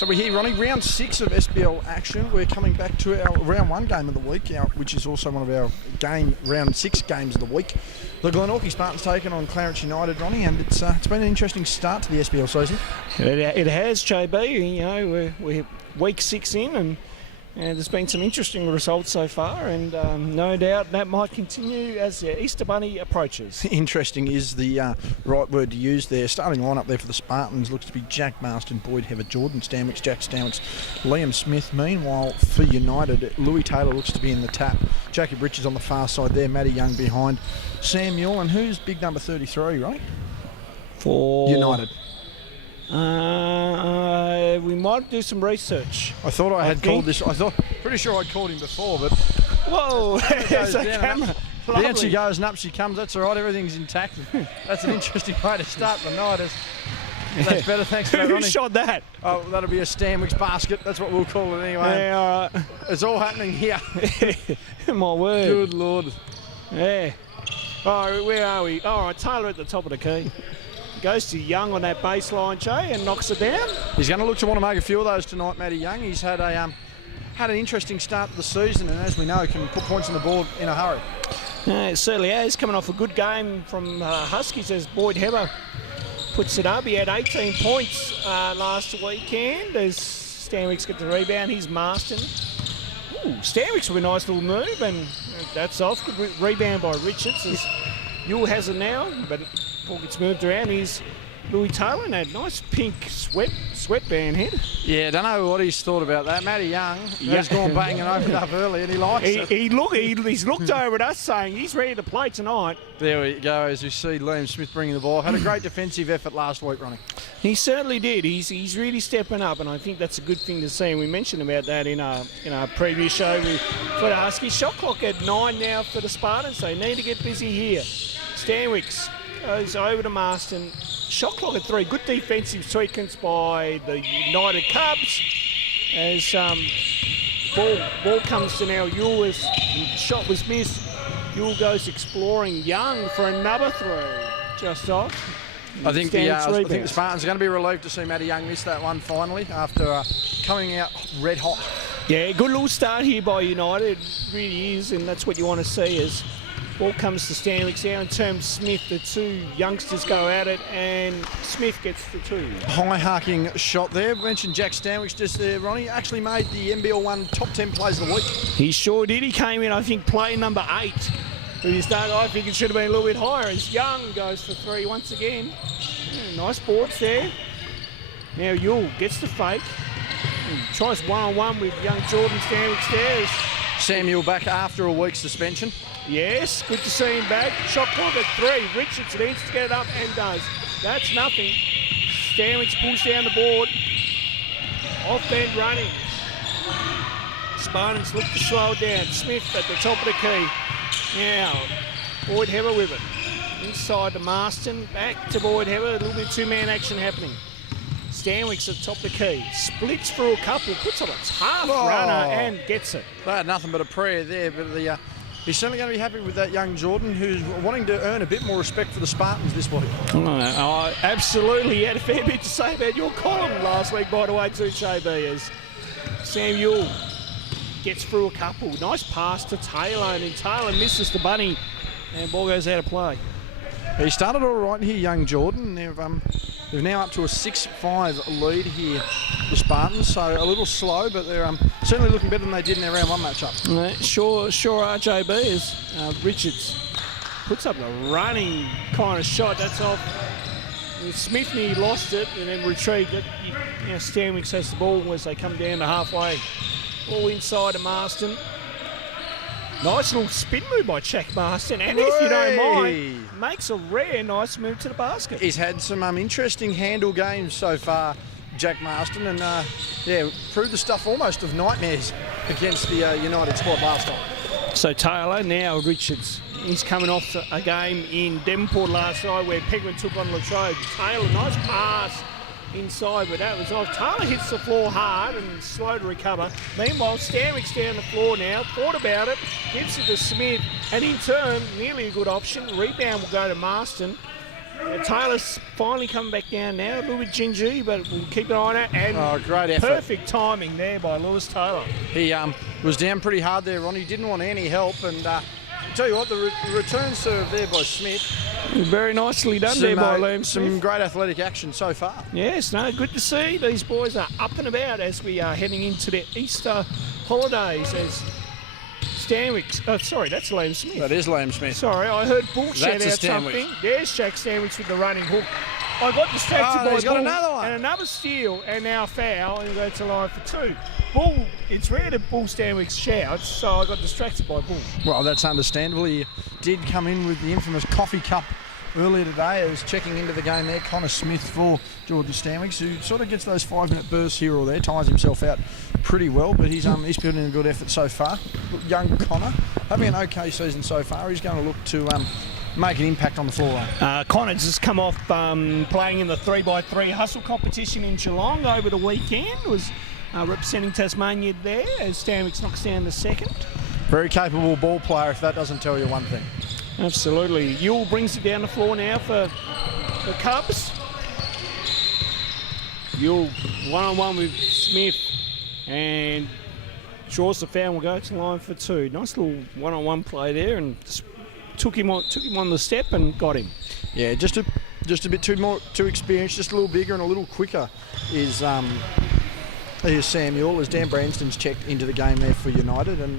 So we're here, Ronnie, round 6 of SBL action. We're coming back to our round 1 game of the week, which is also one of our round 6 games of the week. The Glenorchy Spartans taken on Clarence United, Ronnie, and it's been an interesting start to the SBL season. It has, JB. You know, we're week 6 in, and there's been some interesting results so far, and no doubt that might continue as the Easter Bunny approaches. Interesting is the right word to use there. Starting line up there for the Spartans looks to be Jack Marston, Boyd Hever, Jordan Stanwicks, Jack Stanwicks, Liam Smith. Meanwhile, for United, Louis Taylor looks to be in the tap. Jacob Richards on the far side there, Matty Young behind Samuel, and who's big number 33, right? For United. We might do some research. I thought I had called this. Pretty sure I'd called him before, but whoa, there's a camera. Down she goes and up she comes. That's all right. Everything's intact. That's an interesting way to start the night. That's better. Thanks for that, Ronnie. Who shot that? Oh, that'll be a Stanwicks basket. That's what we'll call it anyway. Yeah, all right. It's all happening here. My word. Good Lord. Yeah. All right, where are we? All right, Taylor at the top of the key. Goes to Young on that baseline, Jay, and knocks it down. He's going to look to want to make a few of those tonight, Matty Young. He's had an interesting start to the season, and as we know, can put points on the board in a hurry. It certainly has. Coming off a good game from Huskies as Boyd Hever puts it up. He had 18 points last weekend as Stanwicks get the rebound. He's Marston. Ooh, Stanwicks with a nice little move, and that's off. Good rebound by Richards as Yule has it now, but ball gets moved around. He's Louis Taylor in that nice pink sweatband head. Yeah, don't know what he's thought about that. Matty Young has gone bang and opened up early, and he likes it. He's looked over at us saying he's ready to play tonight. There we go, as you see Liam Smith bringing the ball. Had a great defensive effort last week, Ronnie. He certainly did. He's really stepping up, and I think that's a good thing to see. And we mentioned about that in our previous show for the Huskies. Shot clock at 9 now for the Spartans. They need to get busy here. Stanwicks goes over to Marston. Shot clock at 3. Good defensive sequence by the United Cubs. As ball comes to now Yule. Shot was missed. Yule goes exploring. Young for another throw. Just off. I think the Spartans are going to be relieved to see Matty Young miss that one finally after coming out red hot. Yeah, good little start here by United. It really is, and that's what you want to see as ball comes to Stanwicks now. In terms of Smith, the two youngsters go at it, and Smith gets the 2. High-harking shot there. We mentioned Jack Stanwicks just there, Ronnie. Actually made the NBL 1 top 10 plays of the week. He sure did. He came in, I think, play number 8. But he started, I think it should have been a little bit higher as Young goes for 3 once again. Yeah, nice boards there. Now Yule gets the fake. He tries one-on-one with young Jordan Stanwicks there. Samuel back after a week's suspension. Yes, good to see him back. Shot clock at 3. Richards needs to get it up and does. That's nothing. Stanwicks pulls down the board. Off bend running. Spartans look to slow it down. Smith at the top of the key. Now, Boyd Hever with it. Inside to Marston. Back to Boyd Hever. A little bit two-man action happening. Stanwicks at the top of the key. Splits through a couple. Puts on a tough runner and gets it. They had nothing but a prayer there, but he's certainly going to be happy with that young Jordan who's wanting to earn a bit more respect for the Spartans this week. Oh, absolutely. He had a fair bit to say about your column last week, by the way, too, JB, as Samuel gets through a couple. Nice pass to Taylor, and Taylor misses the bunny, and ball goes out of play. He started all right here, young Jordan. They're now up to a 6-5 lead here, the Spartans, so a little slow, but they're certainly looking better than they did in their round 1 matchup. Sure are, JB, as Richards puts up a running kind of shot. That's off. Smith lost it and then retrieved it. Stanwicks has the ball as they come down to halfway. All inside to Marston. Nice little spin move by Jack Marston, and if you don't mind, makes a rare nice move to the basket. He's had some interesting handle games so far, Jack Marston, and proved the stuff almost of nightmares against the United squad last time. So Taylor, now Richards. He's coming off a game in Devonport last night where Penguin took on Latrobe. Taylor, nice pass inside, but that was off. Taylor hits the floor hard and slow to recover. Meanwhile, Stanwicks down the floor now, thought about it, gives it to Smith, and in turn, nearly a good option. Rebound will go to Marston. Taylor's finally coming back down now, a little bit gingy, but we'll keep an eye on it. And great effort. Perfect timing there by Lewis Taylor. He was down pretty hard there, Ronnie. He didn't want any help, and I'll tell you what, the return serve there by Smith. Very nicely done there by Liam Some Smith. great athletic action so far. Yes, no, good to see. These boys are up and about as we are heading into the Easter holidays as Stanwicks. Oh, sorry, that's Liam Smith. That is Liam Smith. Sorry, I heard Bull shout That's a out something. There's Jack Stanwicks with the running hook. I got distracted by he's got Bull another one. and another steal and now foul and go to line for 2. Bull, it's rare that Bull Stanwicks shouts, so I got distracted by Bull. Well, that's understandable. He did come in with the infamous coffee cup earlier today. I was checking into the game there. Connor Smith for Jordan Stanwicks, who sort of gets those 5-minute bursts here or there, tires himself out pretty well, but he's put in a good effort so far. Young Connor, having an okay season so far. He's going to look to make an impact on the floor. Connors has come off playing in the 3x3 hustle competition in Geelong over the weekend. Was representing Tasmania there as Stanwicks knocks down the second. Very capable ball player, if that doesn't tell you one thing. Absolutely. Yule brings it down the floor now for the Cubs. Yule one-on-one with Smith and draws the foul and will go to line for 2. Nice little one-on-one play there and took him on the step and got him. Yeah, just a bit too experienced, just a little bigger and a little quicker is Samuel, as Dan Branston's checked into the game there for United, and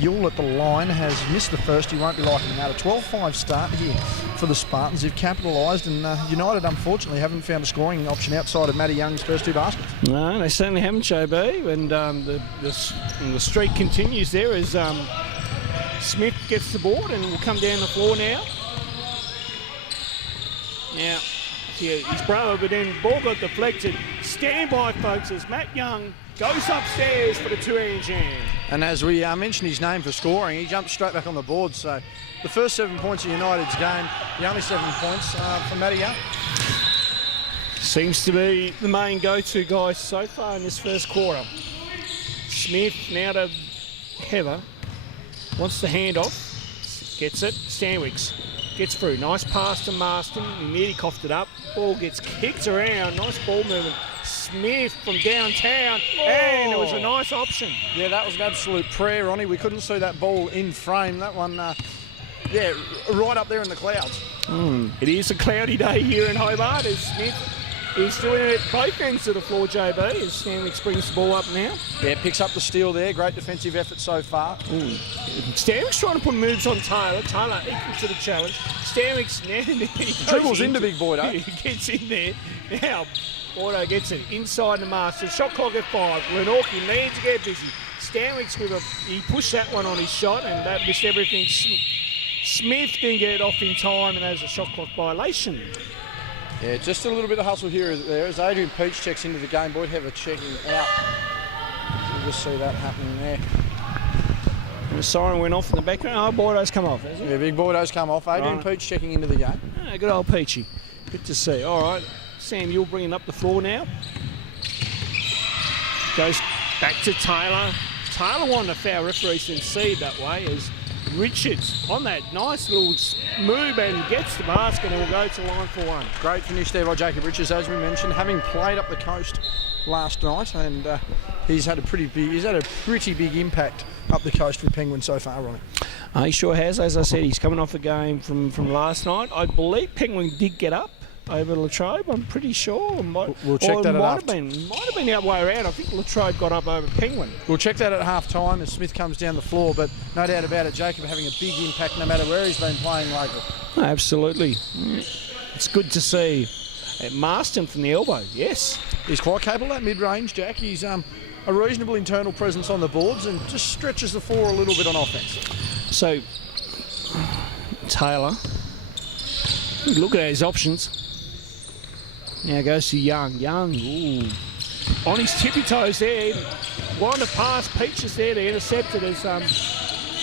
Yule at the line has missed the first. He won't be liking that. A 12-5 start here for the Spartans. They've capitalised, and United unfortunately haven't found a scoring option outside of Matty Young's first 2 baskets. No, they certainly haven't, JB, and the streak continues there as Smith gets the board and will come down the floor now. Now, yeah, his brother, but then ball got deflected. Stand by, folks, as Matt Young goes upstairs for the 2-hand jam. And as we mentioned his name for scoring, he jumps straight back on the board. So the first 7 points of United's game, the only 7 points for Matty Young. Seems to be the main go-to guy so far in this first quarter. Smith now to Heather. Wants the handoff. Gets it. Stanwicks gets through. Nice pass to Marston. He nearly coughed it up. Ball gets kicked around. Nice ball movement. Smith from downtown. And it was a nice option. Yeah, that was an absolute prayer, Ronnie. We couldn't see that ball in frame. That one, right up there in the clouds. It is a cloudy day here in Hobart as Smith is doing it at both ends of the floor, JB, as Stanwicks brings the ball up now. Yeah, picks up the steal there. Great defensive effort so far. Stanwicks trying to put moves on Taylor. Taylor equal to the challenge. Stanwicks now Dribbles into Big Boydo. He gets in there. Now, Boydo gets it inside the master. Shot clock at 5. Glenorchy needs to get busy. Stanwicks he pushed that one on his shot and that missed everything. Smith didn't get it off in time and there's a shot clock violation. Yeah, just a little bit of hustle here or there as Adrian Peach checks into the game. Boyd Heather checking out. You'll just see that happening there. And the siren went off in the background. Oh, Boydo's come off, has it? Yeah, Big Boydo's come off. Adrian Peach checking into the game. Oh, good old Peachy. Good to see. All right, Sam, you're bringing up the floor now. Goes back to Taylor. Taylor wanted a foul. Referees didn't see it that way as Richards on that nice little move and gets the basket and will go to line for 1. Great finish there by Jacob Richards, as we mentioned, having played up the coast last night, and he's had a pretty big impact up the coast with Penguins so far, Ronnie. He sure has. As I said, he's coming off a game from last night. I believe Penguin did get up over Latrobe, I'm pretty sure. We'll check that at half. Might have been the other way around. I think Latrobe got up over Penguin. We'll check that at half time as Smith comes down the floor, but no doubt about it, Jacob having a big impact no matter where he's been playing lately. Absolutely. It's good to see. Marston from the elbow, yes. He's quite capable at mid-range, Jack. He's a reasonable internal presence on the boards and just stretches the floor a little bit on offence. So, Taylor, look at his options. Now goes to Young. Young, ooh. On his tippy toes there. Wanted to pass Peaches there to intercept it as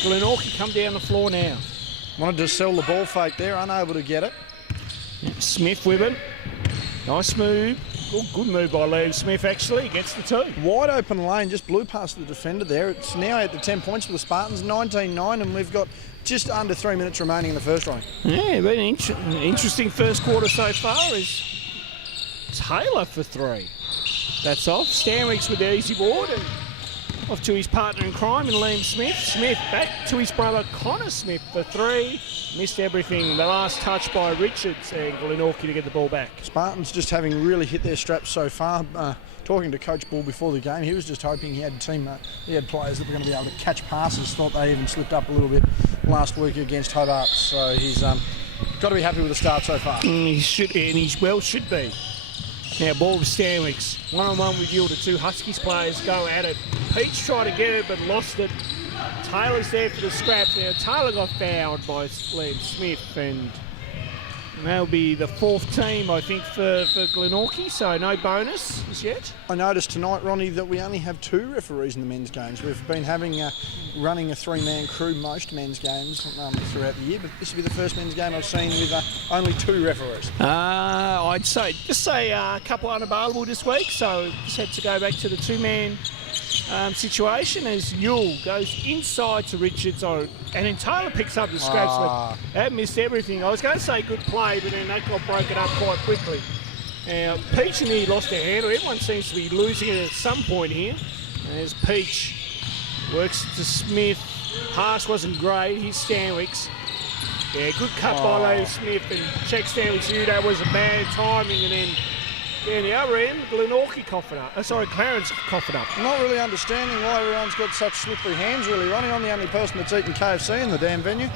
Glenorchy come down the floor now. Wanted to sell the ball fake there, unable to get it. Smith with it. Nice move. Good move by Liam Smith, actually. Gets the 2. Wide open lane, just blew past the defender there. It's now at the 10 points for the Spartans, 19-9, and we've got just under 3 minutes remaining in the first round. Yeah, been an interesting first quarter so far is Taylor for 3. That's off. Stanwicks with the easy board and off to his partner in crime in Liam Smith. Smith back to his brother Connor Smith for 3. Missed everything. The last touch by Richards and Glenorchy to get the ball back. Spartans just having really hit their straps so far. Talking to Coach Bull before the game, he was just hoping he had players that were going to be able to catch passes. Thought they even slipped up a little bit last week against Hobart. So he's got to be happy with the start so far. He should, and he should be. Now ball with Stanwicks. One-on-one with Yield. The 2 Huskies players go at it. Peach tried to get it but lost it. Taylor's there for the scraps. Now Taylor got fouled by Liam Smith, and that'll be the 4th team, I think, for Glenorchy, so no bonus as yet. I noticed tonight, Ronnie, that we only have 2 referees in the men's games. We've been running a 3-man crew most men's games throughout the year, but this will be the first men's game I've seen with only 2 referees. I'd say a couple unavailable this week, so just had to go back to the 2-man situation as Yule goes inside to Richards, and then Taylor picks up the scraps. But that missed everything. I was going to say good play, but then that got broken up quite quickly. Now, Peach and he lost their handle. Everyone seems to be losing it at some point here. As Peach works to Smith. Pass wasn't great. Here's Stanwicks. Yeah, good cut by Liam Smith, and check Stanwicks knew that was a bad timing, and then down the other end, Glenorchy coughing up. Clarence coughing up. Not really understanding why everyone's got such slippery hands, really, Ronnie. I'm the only person that's eaten KFC in the damn venue.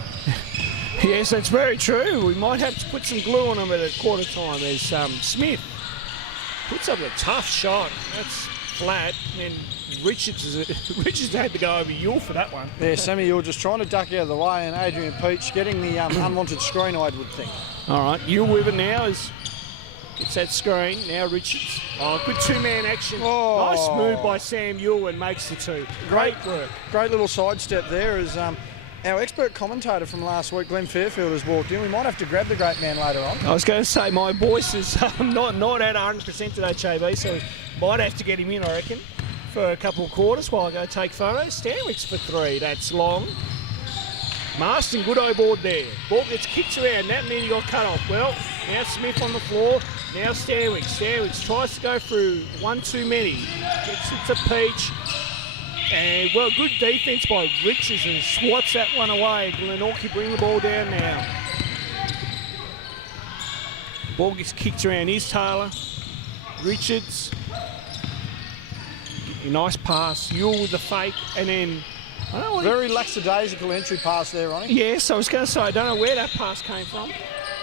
Yes, that's very true. We might have to put some glue on them at a quarter time as Smith puts up a tough shot. That's flat. And then Richards had to go over Yule for that one. Yeah, Sammy Yule just trying to duck out of the way, and Adrian Peach getting the unwanted screen, I would think. All right, Yule with it now is... Gets that screen. Now Richards. Good 2-man action. Nice move by Sam Yule and makes the 2. Great work. Great little sidestep there as our expert commentator from last week, Glenn Fairfield, has walked in. We might have to grab the great man later on. I was going to say my voice is not at 100% today, JB, so might have to get him in, I reckon, for a couple of quarters while I go take photos. Stanwicks for 3. That's long. Marston, good O-board there. Ball gets kicked around. That means he got cut off. Well, now Smith on the floor. Now Stanwicks. Stanwicks tries to go through one too many. Gets it to Peach. And, well, good defence by Richards and swats that one away. Glenorchy bring the ball down now. Ball gets kicked around. Here's Taylor. Richards. Nice pass. Yule with the fake. And then... Very lackadaisical entry pass there, Ronnie. Yes, I was going to say, I don't know where that pass came from.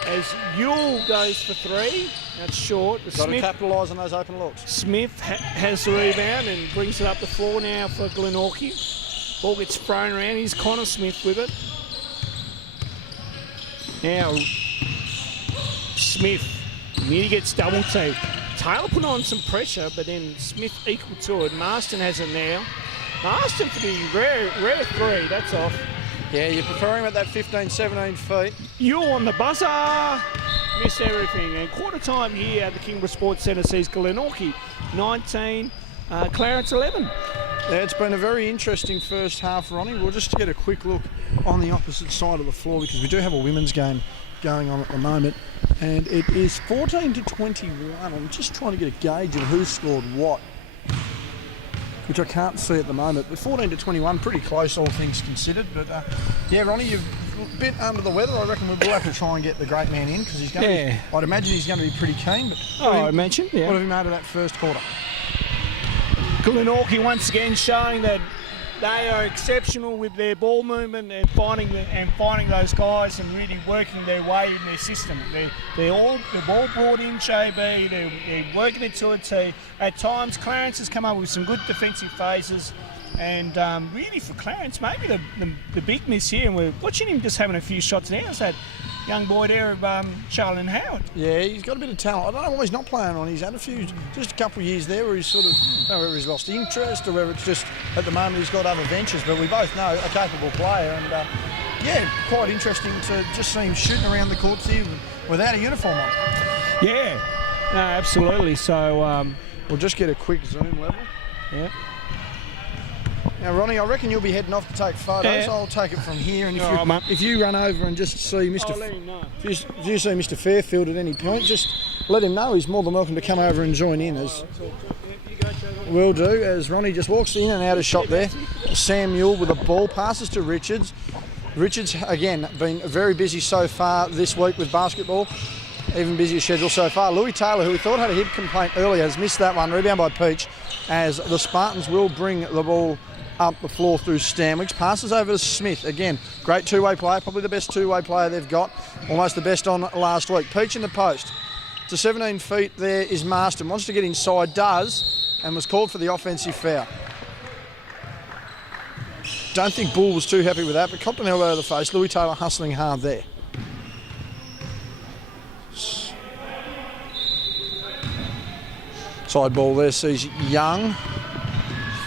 As Yule goes for 3, that's short. Got to capitalise on those open looks. Smith has the rebound and brings it up the floor now for Glenorchy. Ball gets thrown around. Here's Connor Smith with it. Now, Smith nearly gets double teamed. Taylor put on some pressure, but then Smith equal to it. Marston has it now. Marston for the rare 3, that's off. Yeah, you prefer him at that 15, 17 feet. Yule on the buzzer. Missed everything. And quarter time here at the Kingborough Sports Centre sees Glenorchy 19, Clarence 11. Yeah, it's been a very interesting first half, Ronnie. We'll just get a quick look on the opposite side of the floor because we do have a women's game going on at the moment. And it is 14 to 21. I'm just trying to get a gauge of who scored what, which I can't see at the moment. But 14 to 21, pretty close, all things considered. But yeah, Ronnie, you're a bit under the weather. I reckon we'll have to try and get the great man in because he's going to be, I'd imagine he's going to be pretty keen. But I imagine, yeah. What have you made of that first quarter? Glenorchy once again showing that they are exceptional with their ball movement and finding those guys and really working their way in their system. They're all brought in, JB. They're working it to a T. At times, Clarence has come up with some good defensive phases. And really for Clarence, maybe the big miss here, and we're watching him just having a few shots now, is that young boy there of Charlton Howard. Yeah, he's got a bit of talent. I don't know why he's not playing on. He's had just a couple of years there where he's sort of, I don't know whether he's lost interest or whether it's just at the moment he's got other ventures, but we both know a capable player. And yeah, quite interesting to just see him shooting around the courts here without a uniform on. Yeah. No, absolutely. So We'll just get a quick zoom level. yeah. Now, Ronnie, I reckon you'll be heading off to take photos. Yeah. I'll take it from here, and All right, mate. if you run over and just see Mr. I'll let him know. If you see Mr. Fairfield at any point, just let him know. He's more than welcome to come over and join in. As will do, as Ronnie just walks in and out of shot there. Samuel with a ball, passes to Richards. Richards, again, been very busy so far this week with basketball. Even busier schedule so far. Louis Taylor, who we thought had a hip complaint earlier, has missed that one. Rebound by Peach, as the Spartans will bring the ball up the floor through Stanwicks. Passes over to Smith. Again, great two-way player, probably the best two-way player they've got. Almost the best on last week. Peach in the post. To 17 feet there is Marston. Wants to get inside, does, and was called for the offensive foul. Don't think Bull was too happy with that, but copped an elbow to the face. Louis Taylor hustling hard there. Side ball there sees Young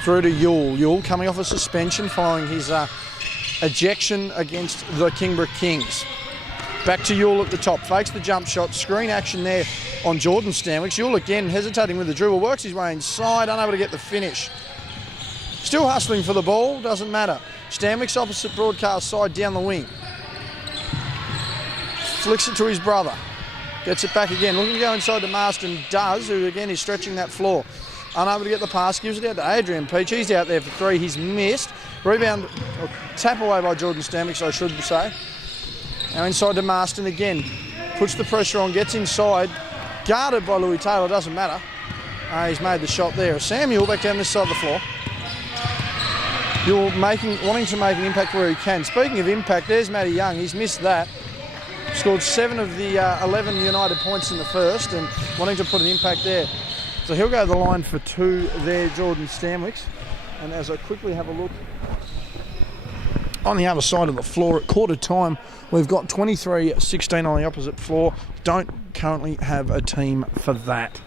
through to Yule. Yule coming off a suspension following his ejection against the Kingborough Kings. Back to Yule at the top. Fakes the jump shot. Screen action there on Jordan Stanwicks. Yule again hesitating with the dribble. Works his way inside. Unable to get the finish. Still hustling for the ball. Doesn't matter. Stanwicks opposite broadcast side down the wing. Flicks it to his brother. Gets it back again. Looking to go inside to Marston. Does, who again is stretching that floor. Unable to get the pass. Gives it out to Adrian Peach. He's out there for three. He's missed. Rebound, or tap away by Jordan Stanwicks, I should say. Now inside to Marston again. Puts the pressure on. Gets inside. Guarded by Louis Taylor. Doesn't matter. He's made the shot there. Samuel back down this side of the floor. You're wanting to make an impact where he can. Speaking of impact, there's Matty Young. He's missed that. Scored 7 of the 11 United points in the first, and wanting to put an impact there. So he'll go to the line for 2 there, Jordan Stanwicks. And as I quickly have a look on the other side of the floor at quarter time, we've got 23-16 on the opposite floor. Don't currently have a team for that.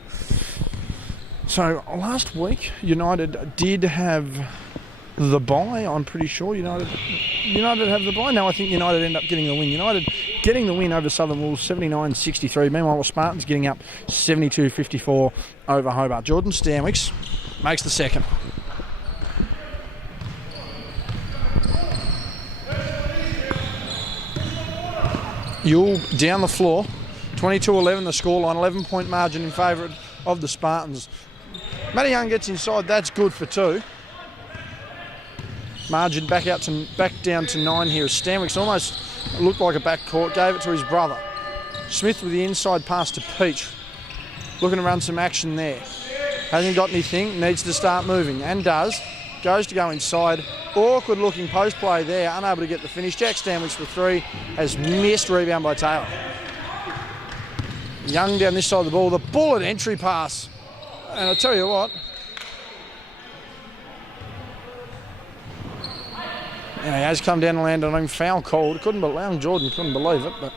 So last week, United did have the bye. I'm pretty sure United have the bye. No, I think United end up getting the win. United getting the win over Southern Wolves, 79-63. Meanwhile, the Spartans getting up 72-54 over Hobart. Jordan Stanwicks makes the second. Yule down the floor, 22-11 the scoreline, 11-point margin in favour of the Spartans. Matty Young gets inside, that's good for 2. Margin back down to 9 here as Stanwicks almost looked like a backcourt, gave it to his brother. Smith with the inside pass to Peach. Looking to run some action there. Hasn't got anything, needs to start moving, and does. Goes to go inside. Awkward looking post play there, unable to get the finish. Jack Stanwicks for 3, has missed. Rebound by Taylor. Young down this side of the ball, the bullet entry pass. And I'll tell you what, he has come down and landed on him. Foul called. Jordan couldn't believe it, but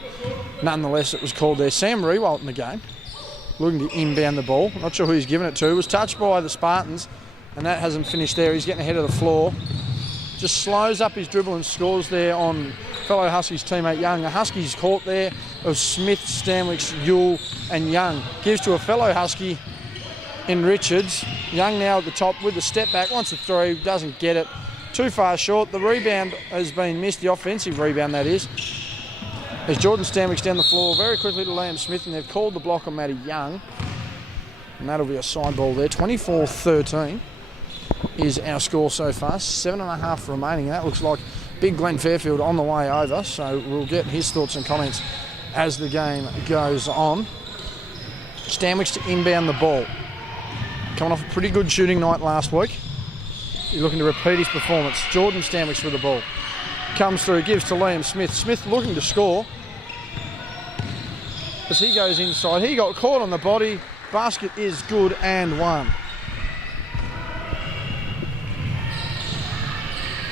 nonetheless it was called there. Sam Rewalt in the game, looking to inbound the ball. Not sure who he's given it to. It was touched by the Spartans, and that hasn't finished there. He's getting ahead of the floor. Just slows up his dribble and scores there on fellow Huskies teammate Young. The Huskies caught there of Smith, Stanwicks, Yule and Young. Gives to a fellow Husky in Richards. Young now at the top with the step back. Wants a 3, doesn't get it. Too far short. The rebound has been missed, the offensive rebound that is. As Jordan Stanwicks down the floor very quickly to Liam Smith, and they've called the block on Matty Young. And that'll be a side ball there. 24-13 is our score so far. 7.5 remaining. That looks like big Glenn Fairfield on the way over. So we'll get his thoughts and comments as the game goes on. Stanwicks to inbound the ball. Coming off a pretty good shooting night last week. He's looking to repeat his performance. Jordan Stanwicks with the ball. Comes through, gives to Liam Smith. Smith looking to score. As he goes inside, he got caught on the body. Basket is good and 1.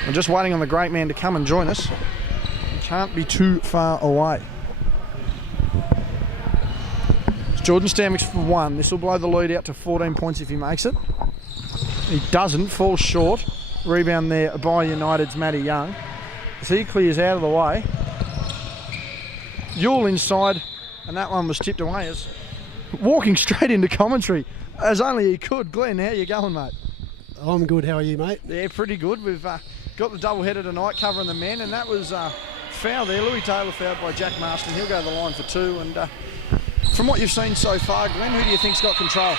I'm just waiting on the great man to come and join us. Can't be too far away. It's Jordan Stanwicks for 1. This will blow the lead out to 14 points if he makes it. He doesn't, falls short. Rebound there by United's Matty Young. As he clears out of the way. Yule inside, and that one was tipped away as walking straight into commentary, as only he could. Glenn, how you going, mate? I'm good. How are you, mate? Yeah, pretty good. We've got the double-header tonight covering the men, and that was foul there. Louis Taylor fouled by Jack Marston. He'll go to the line for 2. And from what you've seen so far, Glenn, who do you think's got control?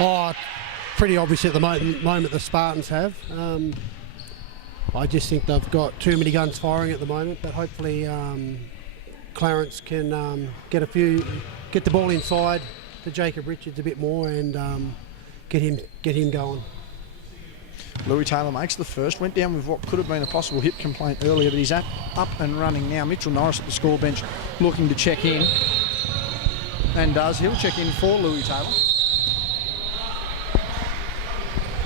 Oh, pretty obvious at the moment the Spartans have. I just think they've got too many guns firing at the moment, but hopefully Clarence can get the ball inside to Jacob Richards a bit more and get him going. Louis Taylor makes the first, went down with what could have been a possible hip complaint earlier, but he's up and running now. Mitchell Norris at the score bench looking to check in, and does. He'll check in for Louis Taylor.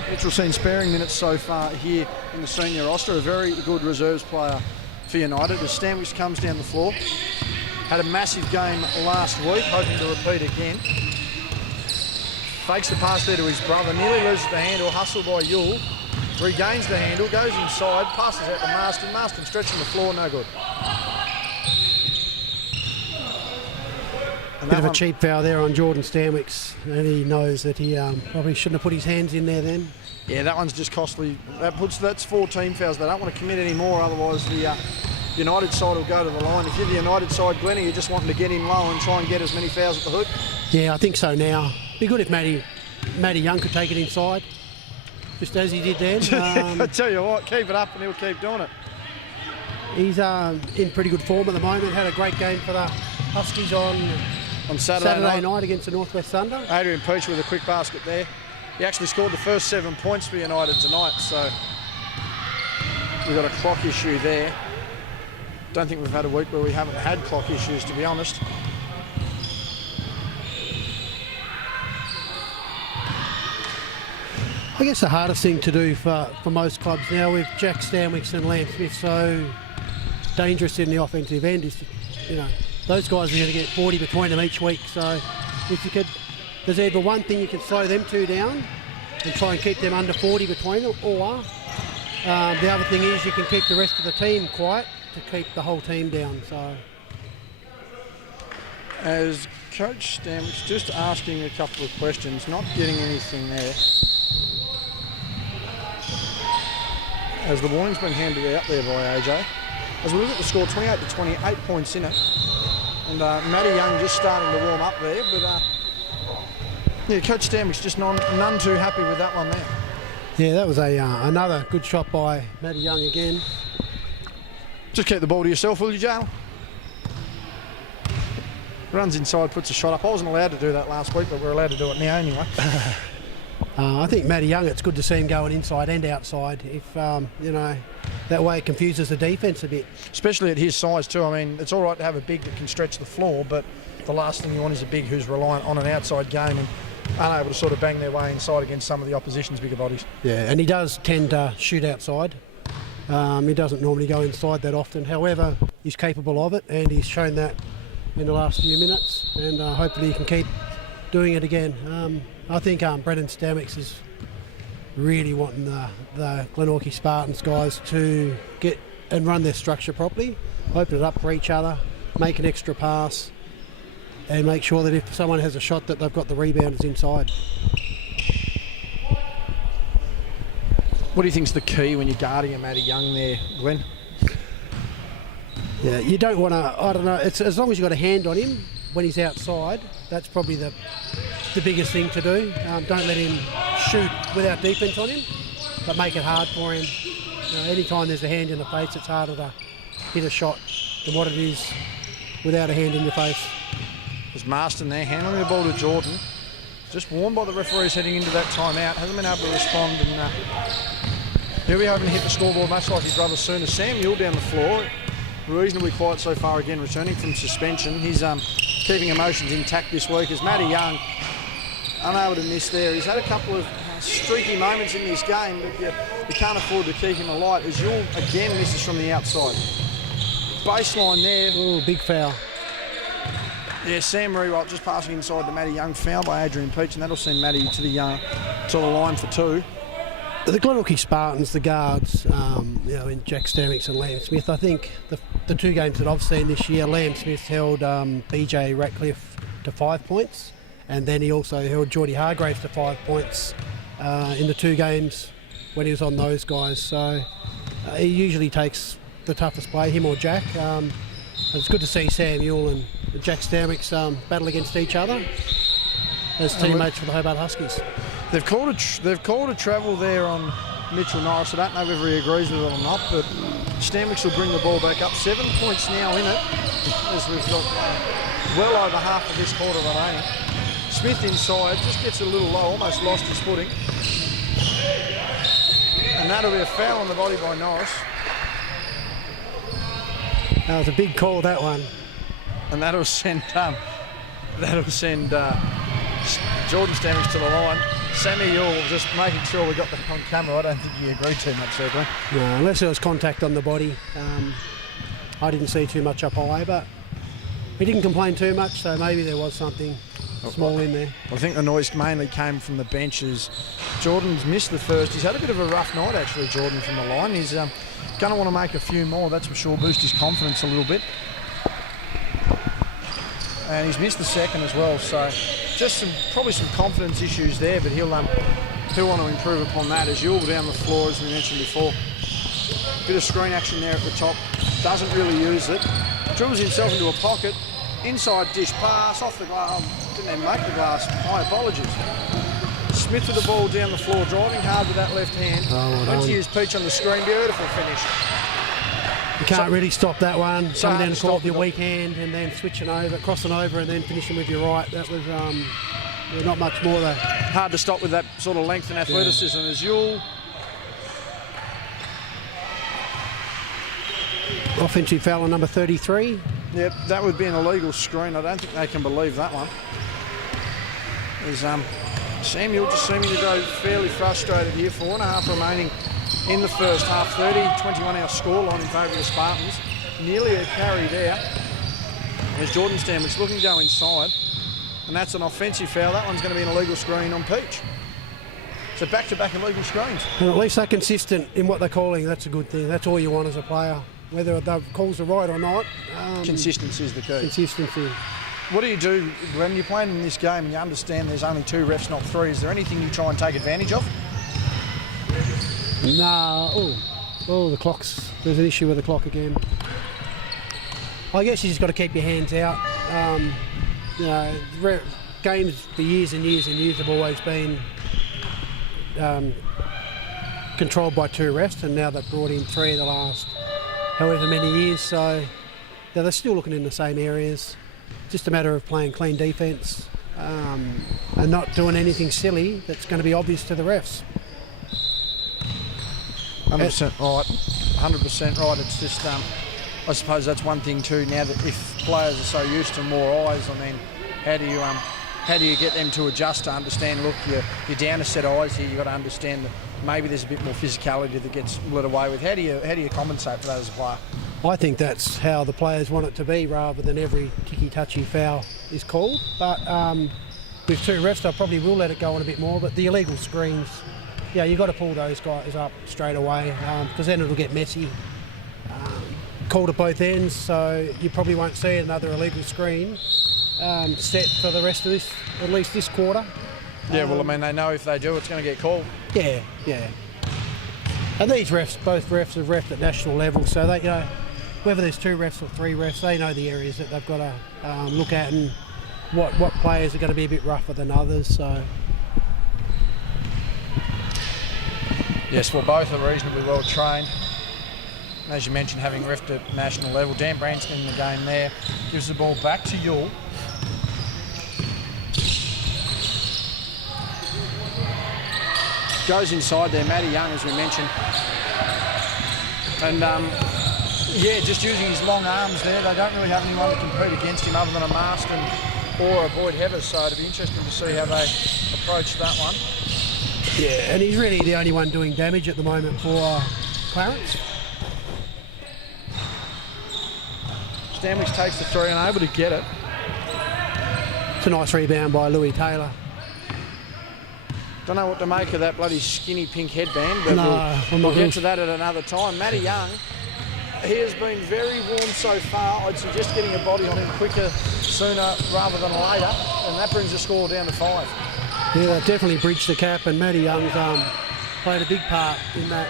Mitchell's seen sparing minutes so far here in the senior roster. A very good reserves player for United as Stanwich comes down the floor. Had a massive game last week, hoping to repeat again. Fakes the pass there to his brother, nearly loses the handle, hustled by Yule. Regains the handle, goes inside, passes out to Marston. Marston stretching the floor, no good. Bit of a cheap foul there on Jordan Stanwicks, and he knows that he probably shouldn't have put his hands in there then. Yeah, that one's just costly. That's 4 team fouls. They don't want to commit any more, otherwise the United side will go to the line. If you're the United side, Glennie, you're just wanting to get in low and try and get as many fouls at the hook. Yeah, I think so now. Be good if Matty Young could take it inside, just as he did then. I tell you what, keep it up and he'll keep doing it. He's in pretty good form at the moment. Had a great game for the Huskies on Saturday night against the Northwest Thunder. Adrian Peach with a quick basket there. He actually scored the first 7 points for United tonight, so we've got a clock issue there. Don't think we've had a week where we haven't had clock issues, to be honest. I guess the hardest thing to do for most clubs now with Jack Stanwicks and Lance Smith so dangerous in the offensive end is, those guys are going to get 40 between them each week. So if you could, there's either one thing you can slow them 2 down and try and keep them under 40 between them, or the other thing is you can keep the rest of the team quiet to keep the whole team down. So as Coach Stanwicks just asking a couple of questions, not getting anything there. As the warning's been handed out there by AJ. As we look at the score, 28-20, 8 points in it. And Matty Young just starting to warm up there, but Coach Stanwicks just none too happy with that one there. Yeah, that was another good shot by Matty Young again. Just keep the ball to yourself, will you, Jalen? Runs inside, puts a shot up. I wasn't allowed to do that last week, but we're allowed to do it now anyway. I think Matty Young, it's good to see him going inside and outside. If that way it confuses the defence a bit. Especially at his size too. I mean, it's all right to have a big that can stretch the floor, but the last thing you want is a big who's reliant on an outside game and unable to sort of bang their way inside against some of the opposition's bigger bodies. Yeah, and he does tend to shoot outside. He doesn't normally go inside that often. However, he's capable of it, and he's shown that in the last few minutes, and hopefully he can keep doing it again. I think Brendan Stanwicks is really wanting the Glenorchy Spartans guys to get and run their structure properly, open it up for each other, make an extra pass, and make sure that if someone has a shot that they've got the rebounders inside. What do you think's the key when you're guarding a Matty Young there, Glenn? Yeah, you don't want to, I don't know, it's as long as you've got a hand on him when he's outside, that's probably the biggest thing to do. Don't let him shoot without defence on him, but make it hard for him. Anytime there's a hand in the face, it's harder to hit a shot than what it is without a hand in your face. There's Marston there, handling the ball to Jordan. Just warned by the referees heading into that timeout. Hasn't been able to respond, and he'll be hoping to hit the scoreboard much like his brother sooner. Sam Yule down the floor, reasonably quiet so far again, returning from suspension. He's keeping emotions intact this week as Matty Young unable to miss there. He's had a couple of streaky moments in this game, but you can't afford to keep him alight as Yule again misses from the outside. Baseline there. Oh, big foul. Yeah, Sam Rewalt just passing inside to Matty Young, foul by Adrian Peach, and that'll send Matty to the line for 2. The Glenorchy Spartans, the guards, in Jack Stanwicks and Liam Smith, I think the 2 games that I've seen this year, Liam Smith held BJ Ratcliffe to 5 points, And then he also held Geordie Hargraves to 5 points in the 2 games when he was on those guys. So he usually takes the toughest play, him or Jack. And it's good to see Sam Ewell and Jack Stanwicks battle against each other as teammates for the Hobart Huskies. They've called a travel there on Mitchell Norris. I don't know whether he agrees with it or not, but Stanwicks will bring the ball back up. 7 points now in it, as we've got well over half of this quarter remaining. Smith inside, just gets a little low, almost lost his footing. And that'll be a foul on the body by Norris. That was a big call, that one. And that'll send Jordan Stanwicks to the line. Sammy Ewell just making sure we got that on camera. I don't think he agreed too much, certainly. No, unless there was contact on the body. I didn't see too much up high, but he didn't complain too much, so maybe there was something small in there. I think the noise mainly came from the benches. Jordan's missed the first. He's had a bit of a rough night, actually, Jordan, from the line. He's going to want to make a few more, that's for sure, boost his confidence a little bit. And he's missed the second as well, so just probably some confidence issues there, but he'll want to improve upon that as Ewell down the floor, as we mentioned before. Bit of screen action there at the top, doesn't really use it. Dribbles himself into a pocket, inside dish pass, off the glass, didn't even make the glass, my apologies. Smith with the ball down the floor, driving hard with that left hand. Went to use Peach on the screen, beautiful finish. You can't really stop that one. Coming down the court with your weak hand and then switching over, crossing over and then finishing with your right. That was not much more there. Hard to stop with that sort of length and athleticism as Ewell. Offensive foul on number 33. Yep, that would be an illegal screen. I don't think they can believe that one. There's Samuel just seeming to go fairly frustrated here. 4.5 remaining in the first half. 30-21 our scoreline in favour of the Spartans. Nearly a carry there. There's Jordan Stanwicks looking to go inside. And that's an offensive foul. That one's going to be an illegal screen on Peach. So back-to-back illegal screens. And at least they're consistent in what they're calling. That's a good thing. That's all you want as a player. Whether the calls are right or not. Consistency is the key. Consistency. What do you do when you're playing in this game and you understand there's only 2 refs, not 3? Is there anything you try and take advantage of? No. Oh, the clocks. There's an issue with the clock again. I guess you just got to keep your hands out. Games for years and years and years have always been controlled by 2 refs, and now they've brought in 3 the last however many years. So they're still looking in the same areas. Just a matter of playing clean defence and not doing anything silly that's going to be obvious to the refs. 100% right. 100% right. It's just, I suppose that's one thing too. Now that if players are so used to more eyes, I mean, how do you get them to adjust to understand? Look, you're down a set of eyes here. You've got to understand that maybe there's a bit more physicality that gets let away with. How do you compensate for that as a player? I think that's how the players want it to be, rather than every kicky-touchy foul is called. But with 2 refs, I probably will let it go on a bit more. But the illegal screens, yeah, you've got to pull those guys up straight away, because then it'll get messy. Called at both ends, so you probably won't see another illegal screen set for the rest of this, at least this quarter. Yeah, well, I mean, they know if they do, it's going to get called. Yeah. And these refs, both refs have refed at national level, so they, whether there's 2 refs or 3 refs, they know the areas that they've got to look at and what players are going to be a bit rougher than others. So. Yes, well, both are reasonably well trained. As you mentioned, having refed at national level. Dan Branston in the game there. Gives the ball back to Ewell. Goes inside there, Matty Young, as we mentioned. And, just using his long arms there. They don't really have anyone to compete against him other than a Marston or a Boyd Heather, so it'll be interesting to see how they approach that one. Yeah, and he's really the only one doing damage at the moment for Clarence. Stanwicks takes the 3 and able to get it. It's a nice rebound by Louis Taylor. Don't know what to make of that bloody skinny pink headband, but No, we'll get to that at another time. Matty Young he has been very warm so far. I'd suggest getting a body on him quicker, sooner rather than later, and that brings the score down to 5. Yeah, they've definitely bridged the gap, and Matty Young's played a big part in that.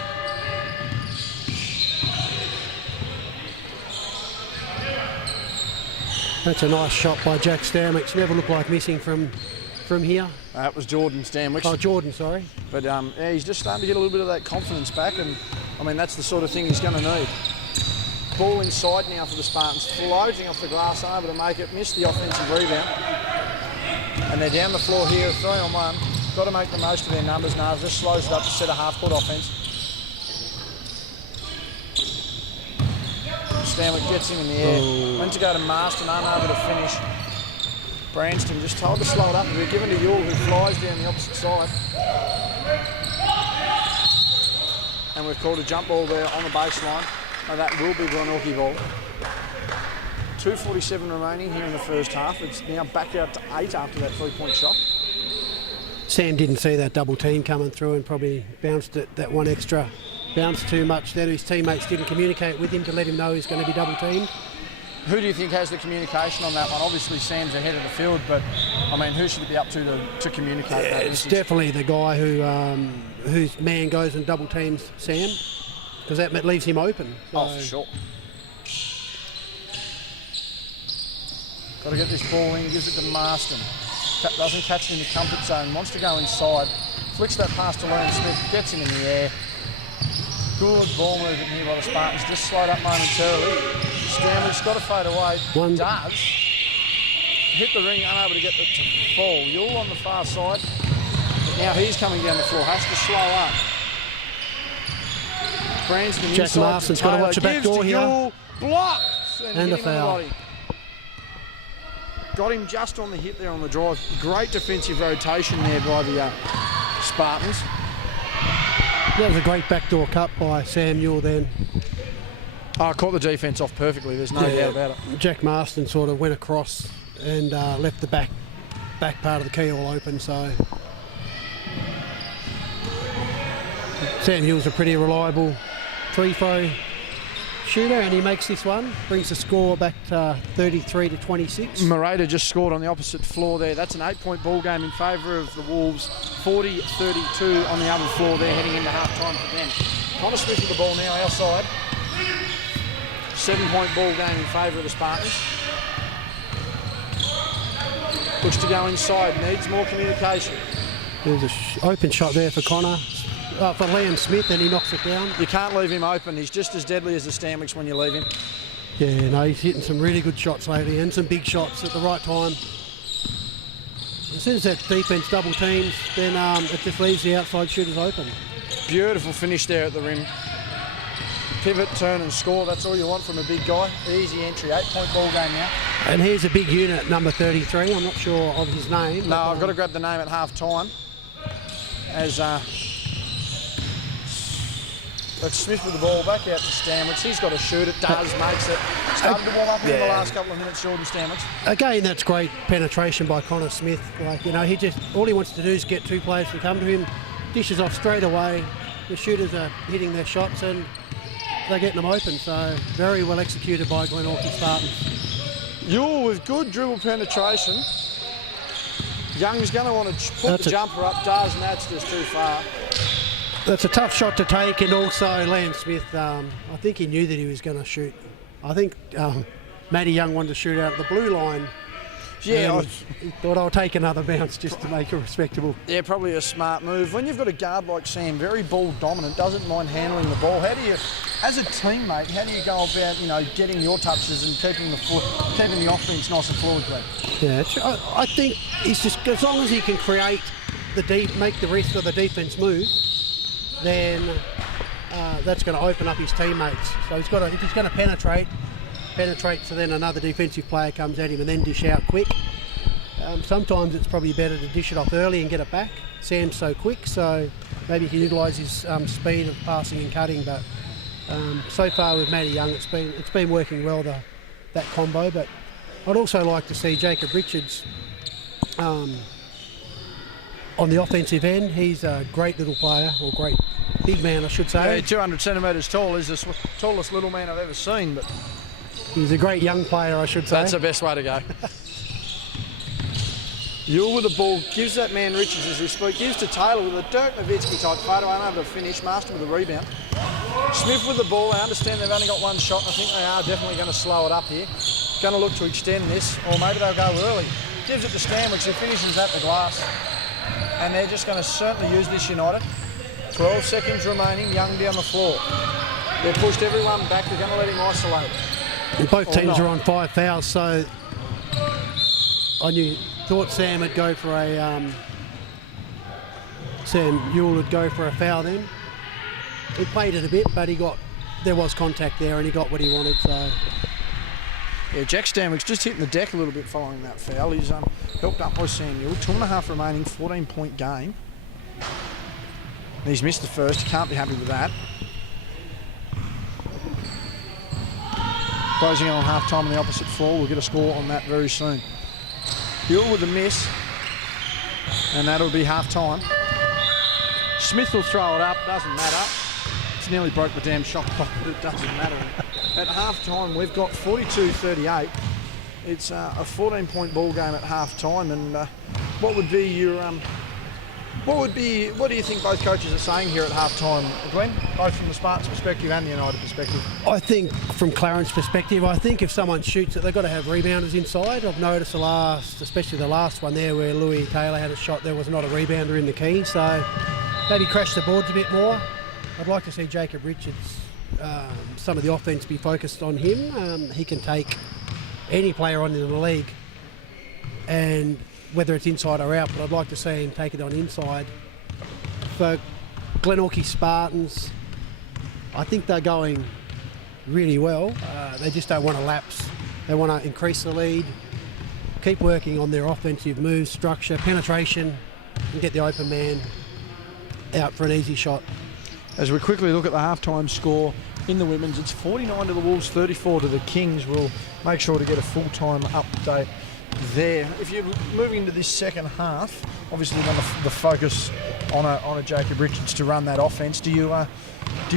That's a nice shot by Jack Stanwicks. Never looked like missing from here. That was Jordan Stanwicks. Oh, Jordan, sorry. But yeah, he's just starting to get a little bit of that confidence back, and I mean that's the sort of thing he's going to need. Ball inside now for the Spartans, floating off the glass, able to make it, missed the offensive rebound. And they're down the floor here, 3-on-1. Got to make the most of their numbers now. Just slows it up to set a half-court offence. Stanwick gets him in the air. Went to go to Marston, unable to finish. Branston just told to slow it up a bit, given to Yule, who flies down the opposite side. And we've called a jump ball there on the baseline. Now that will be Glenorchy ball. 2:47 remaining here in the first half. It's now back out to 8 after that 3-point shot. Sam didn't see that double team coming through and probably bounced it that one extra. Bounced too much. Then his teammates didn't communicate with him to let him know he's going to be double teamed. Who do you think has the communication on that one? Obviously Sam's ahead of the field, but I mean, who should it be up to communicate that? It's definitely the guy whose man goes and double teams Sam, because that leaves him open. So. Oh, for sure. Got to get this ball in, gives it to Marston. Doesn't catch it in the comfort zone, wants to go inside. Flicks that pass to Liam Smith, gets him in the air. Good ball movement here by the Spartans, just slowed up momentarily. Stanley's got to fade away. Does. Hit the ring, unable to get it to fall. Yule on the far side. But now he's coming down the floor, has to slow up. Branston Jack inside Marston's got to watch the back door here. Yule, blocked And a foul. Got him just on the hit there on the drive. Great defensive rotation there by the Spartans. That was a great backdoor cut by Sam Yule then. Oh, caught the defence off perfectly, there's no doubt about it. Jack Marston sort of went across and left the back part of the key all open, so Sam Yule's a pretty reliable free-throw shooter, and he makes this one, brings the score back to 33-26. Morata just scored on the opposite floor there. That's an 8-point ball game in favour of the Wolves. 40-32 on the other floor there, heading into half-time for them. Connor Smith with the ball now outside. 7-point ball game in favour of the Spartans. Looks to go inside, needs more communication. There's an open shot there for Connor. For Liam Smith, and he knocks it down. You can't leave him open. He's just as deadly as the Stanwicks when you leave him. Yeah, no, he's hitting some really good shots lately and some big shots at the right time. As soon as that defence double teams, then it just leaves the outside shooters open. Beautiful finish there at the rim. Pivot, turn and score. That's all you want from a big guy. Easy entry. 8-point ball game now. And here's a big unit, number 33. I'm not sure of his name. No, I've got to grab the name at half-time. As that's Smith with the ball back out to Stanwicks. He's got to shoot it. Makes it. Started to warm up in the last couple of minutes, Jordan Stanwicks. Again, that's great penetration by Connor Smith. Like, you know, all he wants to do is get two players to come to him, dishes off straight away. The shooters are hitting their shots and they're getting them open. So very well executed by Glenorchy Spartans. Yule with good dribble penetration. Young's going to want to put the jumper up, does, and that's just too far. That's a tough shot to take, and also Liam Smith, I think he knew that he was going to shoot. I think Matty Young wanted to shoot out at the blue line. Yeah, he thought I'll take another bounce just to make it respectable. Yeah, probably a smart move. When you've got a guard like Sam, very ball dominant, doesn't mind handling the ball. How do you, as a teammate, how do you go about, you know, getting your touches and keeping the offense nice and fluid? Yeah, I think he's just, as long as he can create make the rest of the defence move, then that's going to open up his teammates. So he's just going to penetrate, so then another defensive player comes at him and then dish out quick. Sometimes it's probably better to dish it off early and get it back. Sam's so quick, so maybe he can utilise his speed of passing and cutting. But so far with Matty Young, it's been working well, that combo. But I'd also like to see Jacob Richards on the offensive end. He's a great little player, or great big man, I should say. Yeah, 200 centimetres tall. He's the tallest little man I've ever seen. But He's a great young player, I should say. that's the best way to go. Yule with the ball, gives that man Richards as we speak, gives to Taylor with a Dirk Nowitzki type photo, unable to finish, Marston with the rebound. Smith with the ball, I understand they've only got one shot, I think they are definitely going to slow it up here. Going to look to extend this, or maybe they'll go early. Gives it to Stanwich, who finishes at the glass. And they're just going to certainly use this United. 12 seconds remaining, Young down the floor. They've pushed everyone back, they're going to let him isolate. And both teams are on 5 fouls, so thought Sam would go for a Sam Ewell would go for a foul then. He played it a bit, but there was contact there and he got what he wanted. So yeah, Jack Stanwich just hitting the deck a little bit following that foul. He's helped up by Sam Ewell. 2.5 remaining, 14-point game. And he's missed the first. He can't be happy with that. Closing on half time on the opposite floor. We'll get a score on that very soon. Ewell with a miss, and that'll be half time. Smith will throw it up, doesn't matter. It's nearly broke the damn shot clock, but it doesn't matter. At half time, we've got 42-38. It's a 14-point ball game at half time, and what do you think both coaches are saying here at half time, Glenn? Both from the Spartans perspective and the United perspective. I think from Clarence perspective, I think if someone shoots it, they've got to have rebounders inside. I've noticed especially the last one there where Louis Taylor had a shot, there was not a rebounder in the key, so maybe crash the boards a bit more. I'd like to see Jacob Richards, some of the offence be focused on him. He can take any player on in the league, and whether it's inside or out, but I'd like to see him take it on inside. For Glenorchy Spartans, I think they're going really well. They just don't want to lapse. They want to increase the lead, keep working on their offensive moves, structure, penetration, and get the open man out for an easy shot. As we quickly look at the half-time score in the women's, it's 49 to the Wolves, 34 to the Kings. We'll make sure to get a full-time update there. If you're moving into this second half, obviously you want the focus on a Jacob Richards to run that offence. Do you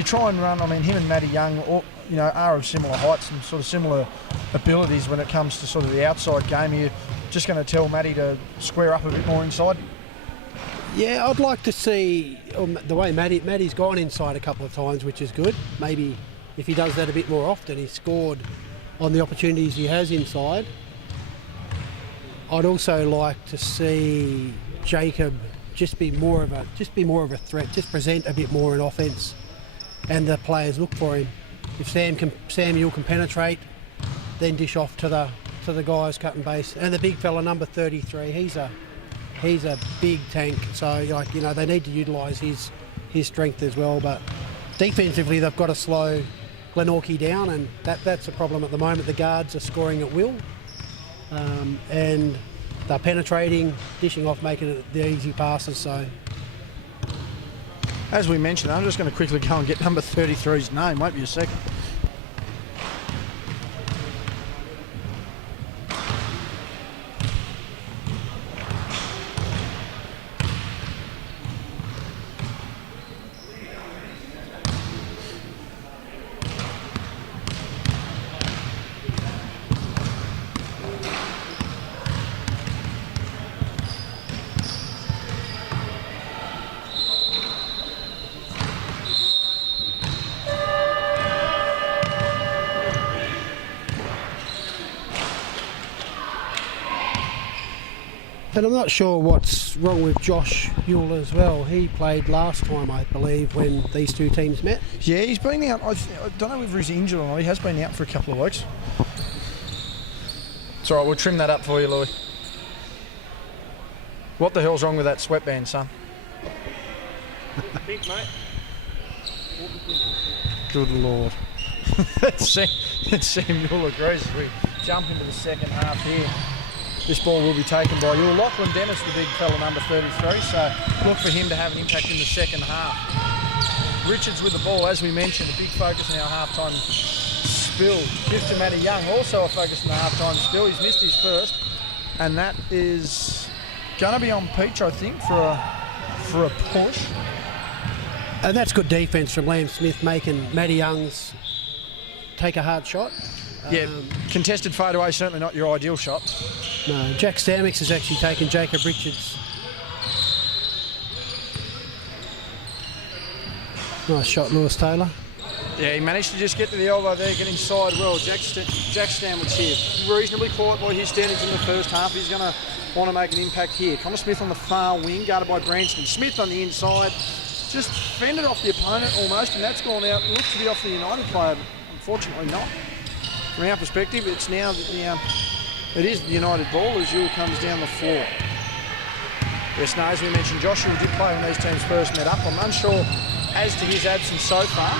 try and run? I mean, him and Matty Young, are of similar heights and sort of similar abilities when it comes to sort of the outside game. Are you just going to tell Matty to square up a bit more inside? Yeah, I'd like to see the way Matty's gone inside a couple of times, which is good. Maybe if he does that a bit more often, he's scored on the opportunities he has inside. I'd also like to see Jacob just be more of a threat, just present a bit more in offence, and the players look for him. If Samuel can penetrate, then dish off to the guys cutting base. And the big fella, number 33, he's a big tank. So they need to utilise his strength as well. But defensively, they've got to slow Glenorchy down, and that's a problem at the moment. The guards are scoring at will. And they're penetrating, dishing off, making it the easy passes. So, as we mentioned, I'm just going to quickly go and get number 33's name. Won't be a second. and I'm not sure what's wrong with Josh Ewell as well. He played last time, I believe, when these two teams met. Yeah, he's been out. I don't know whether he's injured or not. He has been out for a couple of weeks. It's all right, we'll trim that up for you, Louis. What the hell's wrong with that sweatband, son? Big, mate. Good Lord. Samuel agrees as we jump into the second half here. This ball will be taken by Ewell. Lachlan Dennis, the big fella, number 33, so look for him to have an impact in the second half. Richards with the ball, as we mentioned, a big focus in our half-time spill. Gives to Matty Young, also a focus in the half-time spill. He's missed his first, and that is going to be on Peach, I think, for a push. And that's good defence from Liam Smith, making Matty Young's take a hard shot. Yeah, contested fadeaway, certainly not your ideal shot. No, Jack Stamix has actually taken Jacob Richards. Nice shot, Lewis Taylor. Yeah, he managed to just get to the elbow there, get inside well. Jack Stanwich here, reasonably quiet by his standards in the first half. He's going to want to make an impact here. Connor Smith on the far wing, guarded by Branston. Smith on the inside, just fended off the opponent almost, and that's gone out. It looks to be off the United player, unfortunately not. From our perspective, it's now it is the United ball as Yule comes down the floor. Yes, no, as we mentioned, Joshua did play when these teams first met up. I'm unsure as to his absence so far.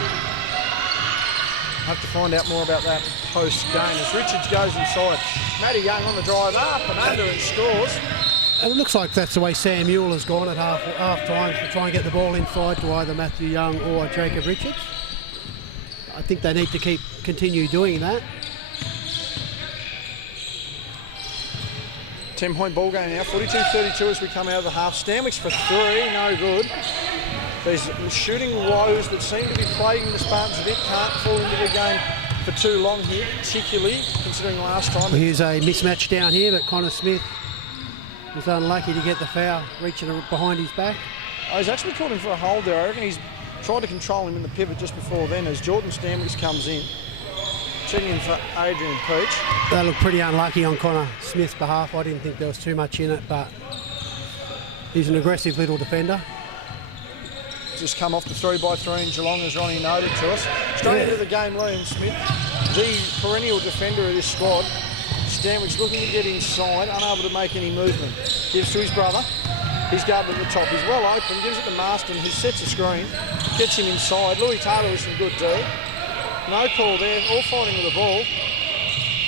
I'll have to find out more about that post-game as Richards goes inside. Matty Young on the drive up and under and scores. And it looks like that's the way Sam Mule has gone at half-time to try and get the ball inside to either Matthew Young or Jacob Richards. I think they need to continue doing that. 10-point ball game now, 42-32 as we come out of the half. Stanwich for 3, no good. These shooting woes that seem to be plaguing the Spartans a bit can't fall into the game for too long here, particularly considering last time. Well, here's a mismatch down here, but Connor Smith was unlucky to get the foul, reaching behind his back. Oh, he's actually caught him for a hold there. I reckon he's tried to control him in the pivot just before then as Jordan Stanwich comes in. Checking in for Adrian Peach. They look pretty unlucky on Connor Smith's behalf. I didn't think there was too much in it, but he's an aggressive little defender. Just come off the 3x3 in Geelong, as Ronnie noted to us. Straight into the game, Liam Smith, the perennial defender of this squad. Stanwich looking to get inside, unable to make any movement. Gives to his brother. He's guarded at the top. He's well open, gives it to Marston, who sets a screen, gets him inside. Louis Taylor with some good D. No call there, all fighting with the ball.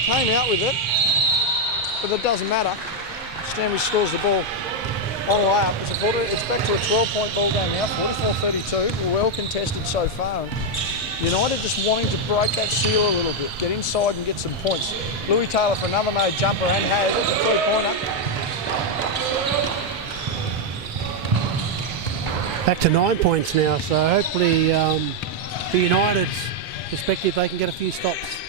Came out with it, but it doesn't matter. Stanwich scores the ball on the way up. It's back to a 12-point ball game now, 44-32. Well contested so far. United just wanting to break that seal a little bit, get inside and get some points. Louis Taylor for another made jumper and has it, a 3-pointer. Back to 9 points now, so hopefully for United's perspective they can get a few stops.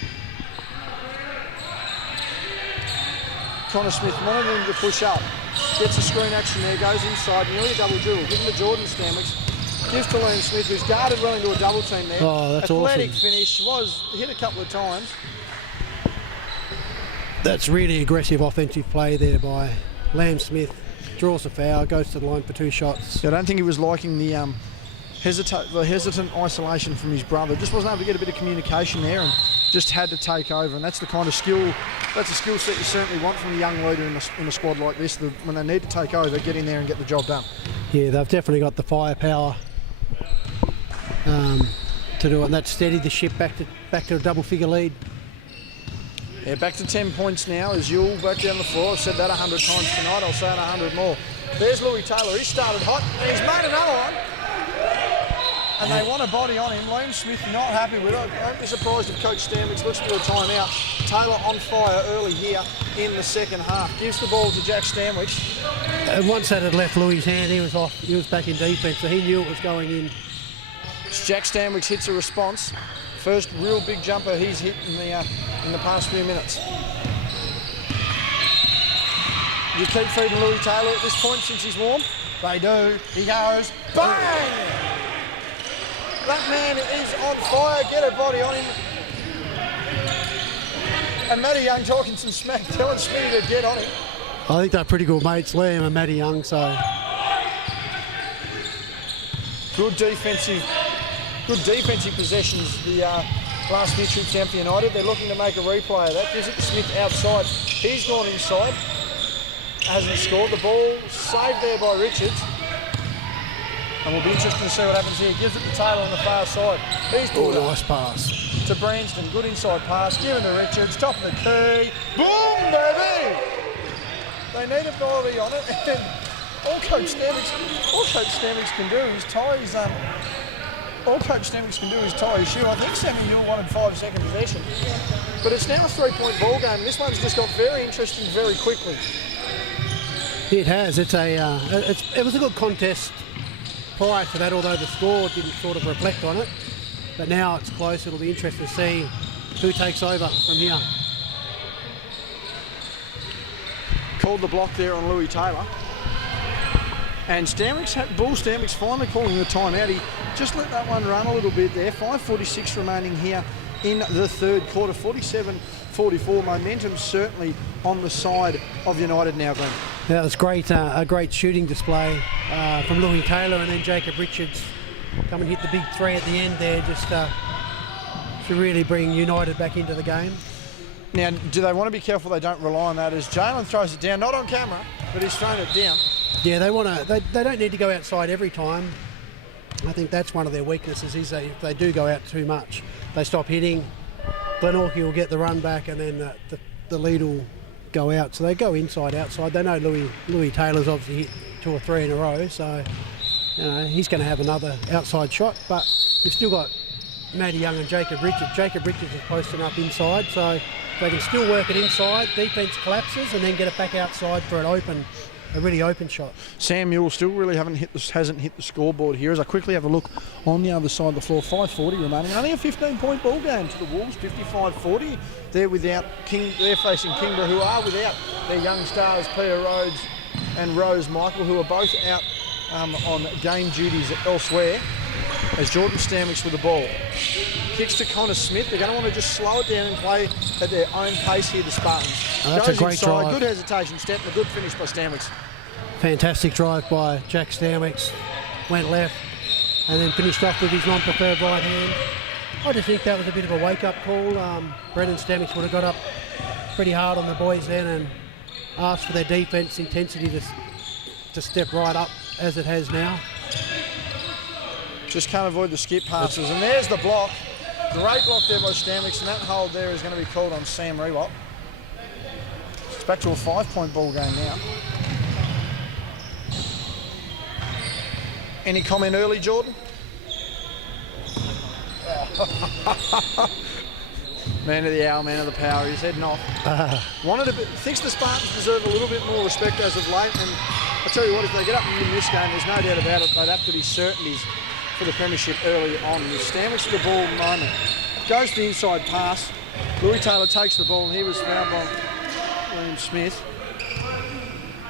Connor Smith wanted him to push up. Gets a screen action there, goes inside, nearly a double dribble. Give him to Jordan Stanwich. Gives to Liam Smith, who's guarded well into a double team there. Oh, that's Athletic awesome. finish, was hit a couple of times. That's really aggressive offensive play there by Liam Smith. Draws a foul, goes to the line for 2 shots. I don't think he was liking the hesitant isolation from his brother. Just wasn't able to get a bit of communication there and just had to take over. And that's the kind of skill, that's a skill set you certainly want from a young leader in a squad like this. When they need to take over, get in there and get the job done. Yeah, they've definitely got the firepower to do it, and that's steadied the ship back to a double-figure lead. Yeah, back to 10 points now as Yule back down the floor. I've said that 100 times tonight. I'll say it 100 more. There's Louis Taylor. He started hot. And he's made another one. And they want a body on him. Liam Smith not happy with it. I won't be surprised if Coach Stanwich looks for a timeout. Taylor on fire early here in the second half. Gives the ball to Jack Stanwich. And once that had left Louis' hand, he was off. He was back in defence, so he knew it was going in. Jack Stanwich hits a response. First real big jumper he's hit in the past few minutes. You keep feeding Louis Taylor at this point since he's warm? They do. He goes, bang! That man is on fire. Get a body on him. And Matty Young talking some smack, telling Smitty to get on him. I think they're pretty good mates, Liam and Matty Young, so... Good defensive possessions the last few trips down for United. They're looking to make a replay of that. Gives it to Smith outside. He's gone inside. Hasn't scored. The ball saved there by Richards. And we'll be interested to see what happens here. Gives it to Taylor on the far side. He's pulled up nice pass. to Branston. Good inside pass. Given to Richards. Top of the key. Boom, baby! They need a body on it. And all Coach Stanwich can do is tie his shoe. I think Sammy Yule wanted 5-second possession. But it's now a 3-point ball game. This one's just got very interesting very quickly. It has. It was a good contest prior to that, although the score didn't sort of reflect on it. But now it's close. It'll be interesting to see who takes over from here. Called the block there on Louis Taylor. And Bull Stanwicks finally calling the timeout. He just let that one run a little bit there. 5:46 remaining here in the third quarter. 47-44. Momentum certainly on the side of United now, Glenn. That was great, a great shooting display from Louis Taylor, and then Jacob Richards come and hit the big three at the end there, just to really bring United back into the game. Now, do they want to be careful they don't rely on that as Jalen throws it down, not on camera, but he's thrown it down. Yeah, they don't need to go outside every time. I think that's one of their weaknesses, is that if they do go out too much, they stop hitting. Glenorchy will get the run back, and then the lead will go out. So they go inside, outside. They know Louis Taylor's obviously hit 2 or 3 in a row, so he's going to have another outside shot. But you've still got Matty Young and Jacob Richards. Jacob Richards is posting up inside, so they can still work it inside. Defence collapses and then get it back outside for a really open shot. Sam Mule still really hasn't hit the scoreboard here. As I quickly have a look on the other side of the floor, 5:40 remaining. Only a 15-point ball game to the Wolves, 55-40. They're facing Kingborough, who are without their young stars, Pia Rhodes and Rose Michael, who are both out on game duties elsewhere. As Jordan Stanwicks with the ball. Kicks to Connor Smith. They're going to want to just slow it down and play at their own pace here, the Spartans. Oh, that's a great inside, drive. good hesitation step and a good finish by Stanwicks. Fantastic drive by Jack Stanwicks. Went left and then finished off with his non-preferred right hand. I just think that was a bit of a wake-up call. Brendan Stanwicks would have got up pretty hard on the boys then and asked for their defence intensity to step right up as it has now. Just can't avoid the skip passes. And there's the block. Great block there by Stanwicks, and that hold there is going to be called on Sam Rewalt. It's back to a 5-point ball game now. Any comment early, Jordan? Man of the hour, man of the power. He's heading off. Thinks the Spartans deserve a little bit more respect as of late. And I tell you what, if they get up and win this game, there's no doubt about it. They'd have to be certainties for the premiership early on. Stanwicks with the ball at the moment. Goes to the inside pass. Louis Taylor takes the ball, and he was fouled by William Smith.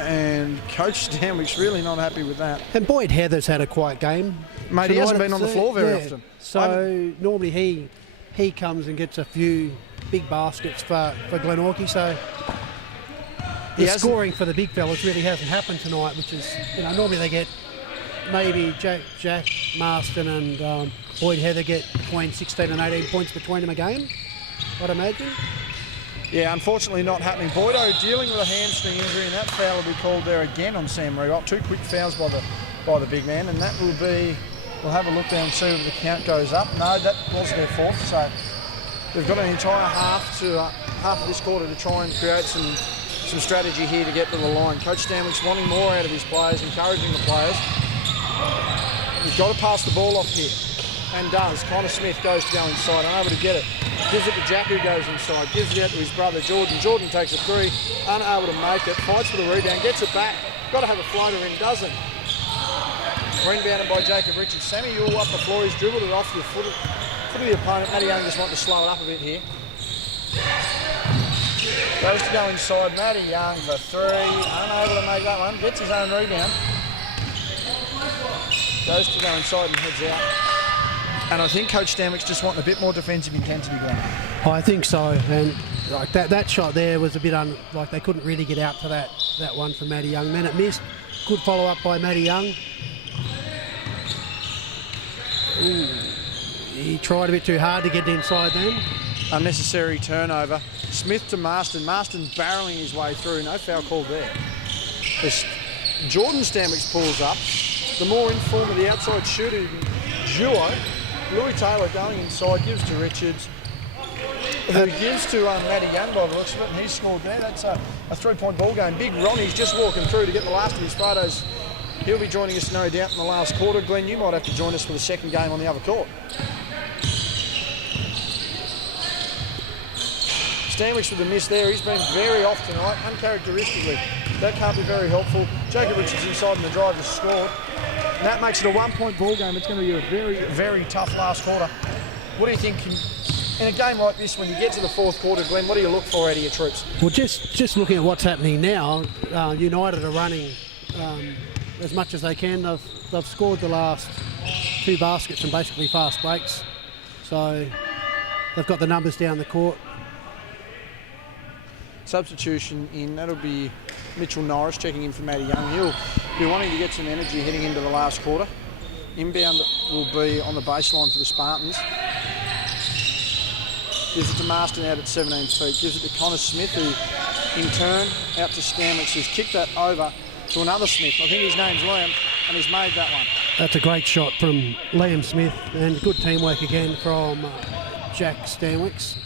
And Coach Stanwicks really not happy with that. And Boyd Heather's had a quiet game. Mate, he hasn't been on the floor very often. So normally he comes and gets a few big baskets for Glenorchy. So the scoring for the big fellas really hasn't happened tonight, which is, normally they get maybe Jack Marston and Boyd Heather get between 16 and 18 points between them a game, I'd imagine. Yeah, unfortunately not happening. Boydo dealing with a hamstring injury, and that foul will be called there again on Sam Rewalt. 2 quick fouls by the big man, and that will be, we'll have a look down and see if the count goes up. No, that was their 4th, so they've got an entire half of this quarter to try and create some strategy here to get to the line. Coach Stanwicks wanting more out of his players, encouraging the players. He's got to pass the ball off here, and does. Connor Smith goes to go inside, unable to get it. Gives it to Jack, who goes inside. Gives it out to his brother Jordan. Jordan takes a 3, unable to make it. Fights for the rebound, gets it back. Got to have a floater in, doesn't. Rebounded by Jacob Richards. Sammy Ewell up the floor. He's dribbled it off the foot of the opponent. Matty Young just wants to slow it up a bit here. Goes to go inside. Matty Young for 3. Unable to make that one. Gets his own rebound. Goes to go inside and heads out. And I think Coach Stanwicks just wanting a bit more defensive intensity going. I think so. And like that shot there was a bit like they couldn't really get out to that one from Matty Young. Man, it missed. Good follow up by Matty Young. Ooh. He tried a bit too hard to get inside then. Unnecessary turnover. Smith to Marston. Marston barreling his way through. No foul called there. As Jordan Stanwicks pulls up, the more informed of the outside shooting duo. Louis Taylor going inside, gives to Richards, who gives to Matty Young by the looks of it, and he's scored there. That's a 3-point ball game. Big Ronnie's just walking through to get the last of his photos. He'll be joining us no doubt in the last quarter. Glenn, you might have to join us for the second game on the other court. Stanwicks with the miss there. He's been very off tonight, uncharacteristically. That can't be very helpful. Jacob Richards inside and the drive has scored. And that makes it a 1-point ball game. It's going to be a very, very tough last quarter. What do you think in a game like this, when you get to the fourth quarter, Glenn, what do you look for out of your troops? Well, just looking at what's happening now, United are running as much as they can. They've scored the last 2 baskets and basically fast breaks. So they've got the numbers down the court. Substitution in, that'll be Mitchell Norris checking in for Matty Young. He'll be wanting to get some energy heading into the last quarter. Inbound will be on the baseline for the Spartans. Gives it to Marston out at 17 feet. Gives it to Connor Smith, who in turn out to Stamets, who's kicked that over to another Smith. I think his name's Liam, and he's made that one. That's a great shot from Liam Smith, and good teamwork again from Jack Stanwicks.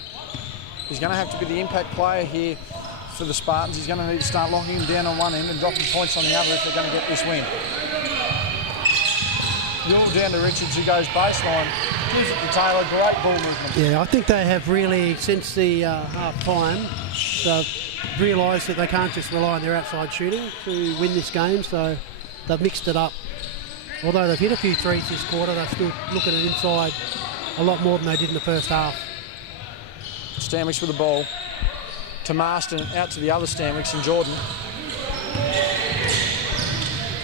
He's going to have to be the impact player here for the Spartans. He's going to need to start locking him down on one end and dropping points on the other if they're going to get this win. You're down to Richards, who goes baseline. Gives it to Taylor. Great ball movement. Yeah, I think they have really, since the half-time, they've realised that they can't just rely on their outside shooting to win this game, so they've mixed it up. Although they've hit a few threes this quarter, they're still looking at inside a lot more than they did in the first half. Stanwicks with the ball to Marston, out to the other Stanwicks and Jordan.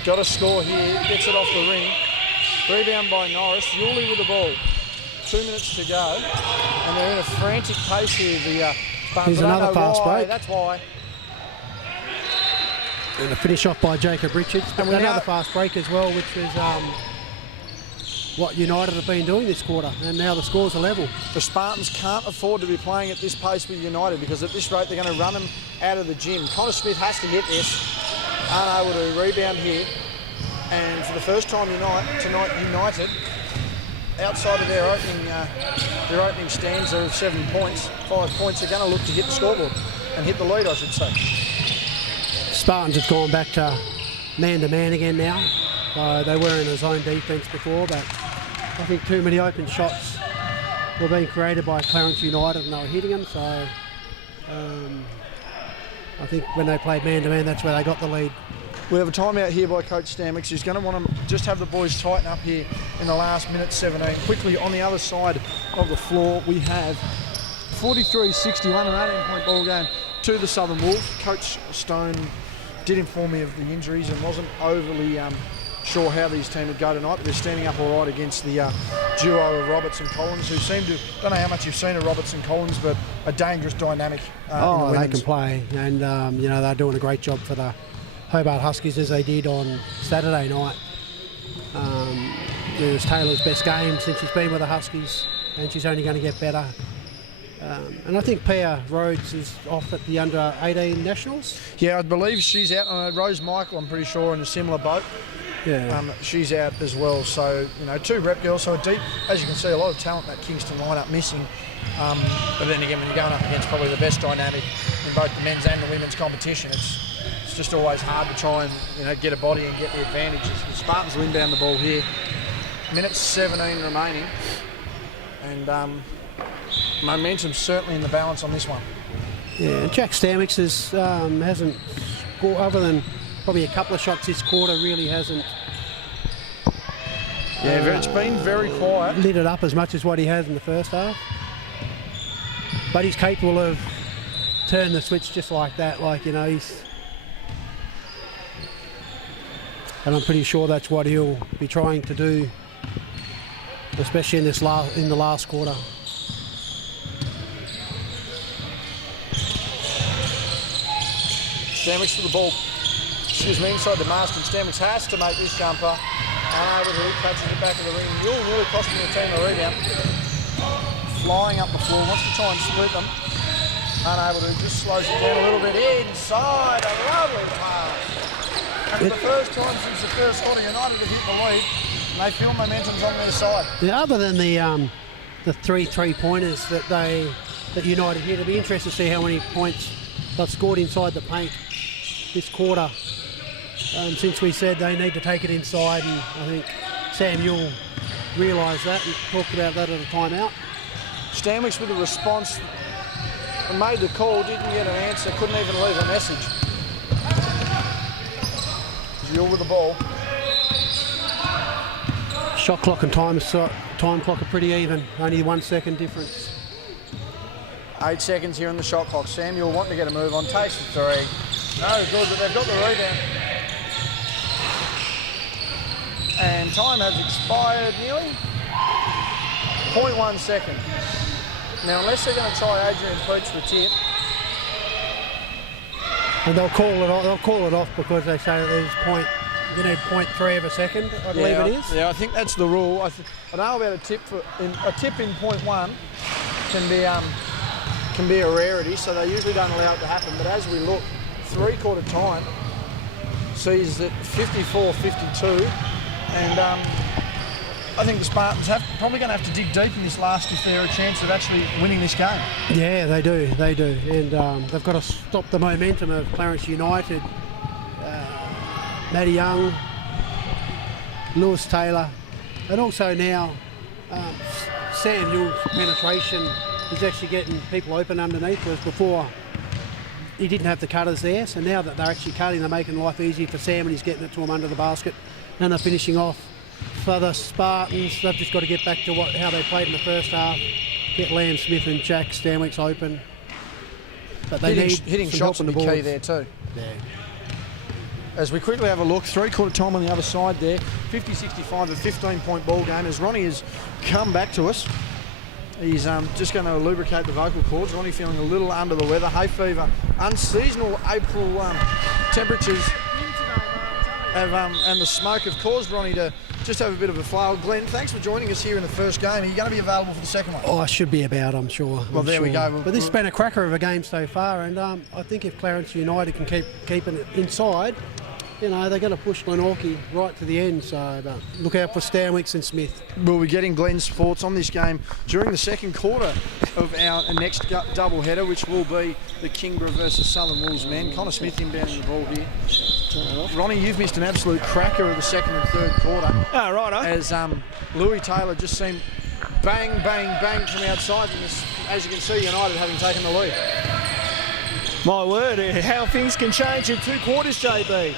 Got a score here, gets it off the ring. Rebound by Norris. Yuli with the ball. 2 minutes to go, and they're in a frantic pace here. The Spartans. Here's another fast break. That's why. And a finish off by Jacob Richards. But another fast break as well, which is what United have been doing this quarter, and now the scores are level. The Spartans can't afford to be playing at this pace with United, because at this rate they're going to run them out of the gym. Connor Smith has to hit this. Unable to rebound here. And for the first time tonight, United, outside of their opening stanza of 7 points, 5 points, are going to look to hit the scoreboard and hit the lead, I should say. Spartans have gone back to man-to-man again now. They were in a zone defence before, but I think too many open shots were being created by Clarence United and they were hitting them, so I think when they played man-to-man, that's where they got the lead. We have a timeout here by Coach Stanwicks. He's going to want to just have the boys tighten up here in the last minute 17. Quickly on the other side of the floor, we have 43-61, an 18-point ball game to the Southern Wolves. Coach Stone did inform me of the injuries and wasn't overly sure how these teams would go tonight, but they're standing up all right against the duo of Roberts and Collins, who seem to, don't know how much you've seen of Roberts and Collins, but a dangerous dynamic. They can play, and they're doing a great job for the Hobart Huskies, as they did on Saturday night. It was Taylor's best game since she's been with the Huskies, and she's only going to get better. And I think Pia Rhodes is off at the under-18 Nationals. Yeah, I believe she's out. Rose Michael, I'm pretty sure, in a similar boat. Yeah. She's out as well. So, 2 rep girls, so a deep, as you can see, a lot of talent in that Kingston lineup missing. But then again, when you're going up against probably the best dynamic in both the men's and the women's competition, it's just always hard to try and get a body and get the advantage. The Spartans will inbound the ball here. Minute 17 remaining, and momentum certainly in the balance on this one. Yeah, Jack Stanwicks hasn't scored, other than probably a couple of shots this quarter, really hasn't. Yeah, it's been very quiet. Lit it up as much as what he has in the first half. But he's capable of turning the switch just like that, he's... And I'm pretty sure that's what he'll be trying to do, especially in the last quarter. Stanwicks to the ball. Inside the Marston. Stanwicks has to make this jumper. Unable to, catches it back in the ring. You'll really costing the team a rebound. Flying up the floor, wants to try and split them. Unable to, just slows it down a little bit. Inside, a lovely pass. And for the first time since the first quarter, United have hit the lead, and they feel momentum's on their side. Yeah, other than the 3 3-pointers that United hit, it'll be interesting to see how many points they've scored inside the paint this quarter. Since we said they need to take it inside, and I think Sam Ewell realised that and talked about that at a timeout. Stanwicks with a response, and made the call, didn't get an answer, couldn't even leave a message. Ewell with the ball. Shot clock and time clock are pretty even. Only 1 second difference. 8 seconds here on the shot clock. Samuel wanting to get a move on. Takes the three. No good, but they've got the rebound. And time has expired nearly. 0.1 second. Now, unless they're going to try Adrian Pooch the tip. And they'll call it off. They'll call it off because they say that there's you need 0.3 of a second. I believe it is. Yeah, I think that's the rule. I know about a tip in 0.1 can be a rarity, so they usually don't allow it to happen. But as we look, three-quarter time sees it 54-52, and I think the Spartans probably going to have to dig deep in this last if they're a chance of actually winning this game. Yeah, they do, and they've got to stop the momentum of Clarence United. Matty Young, Lewis Taylor, and also now Sam Newell's penetration is actually getting people open underneath, whereas before he didn't have the cutters there. So now that they're actually cutting, they're making life easier for Sam, and he's getting it to him under the basket, and they're finishing off. For the Spartans, they've just got to get back to how they played in the first half, get Liam Smith and Jack Stanwicks open. But they need hitting some shots help will on be the key boards. there too. Yeah. As we quickly have a look, three-quarter time on the other side there, 50-65, a 15-point ball game as Ronnie has come back to us. He's just going to lubricate the vocal cords. Ronnie feeling a little under the weather, hay fever, unseasonal April temperatures have, and the smoke have caused Ronnie to just have a bit of a flow. Glenn, thanks for joining us here in the first game. Are you going to be available for the second one? Oh, I should be about, I'm sure. Well, there we go. But this has been a cracker of a game so far, and I think if Clarence United can keep keeping it inside, you know, they're going to push Glenorchy right to the end, so look out for Stanwicks and Smith. We'll be getting Glenn's thoughts on this game during the second quarter of our next double header, which will be the Kingborough versus Southern Wolves men. Connor Smith inbounding the ball here. Ronnie, you've missed an absolute cracker of the second and third quarter. Oh, righto. As Louis Taylor just seemed bang, bang, bang from outside. And as you can see, United having taken the lead. My word, how things can change in 2 quarters, JB.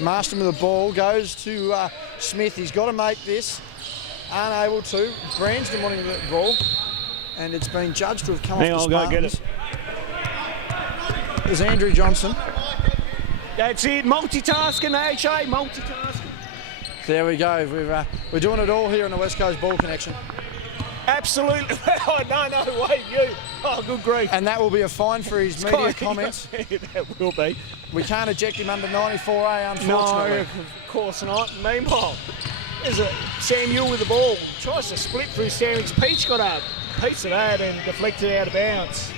Marston with the ball goes to Smith. He's got to make this. Unable to. Branston wanting the ball. And it's been judged to have come off the I'll go get Spartans. it. There's Andrew Johnson. That's it. Multitasking, HA. Multitasking. There we go. We're doing it all here on the West Coast Ball Connection. Absolutely. Oh, no, wait, you. Oh, good grief. And that will be a fine for his media comments. That will be. We can't eject him under 94A, unfortunately. No, of course not. Meanwhile, there's a Samuel with the ball. Tries to split through Stanwicks. Peach got a piece of that and deflected out of bounds.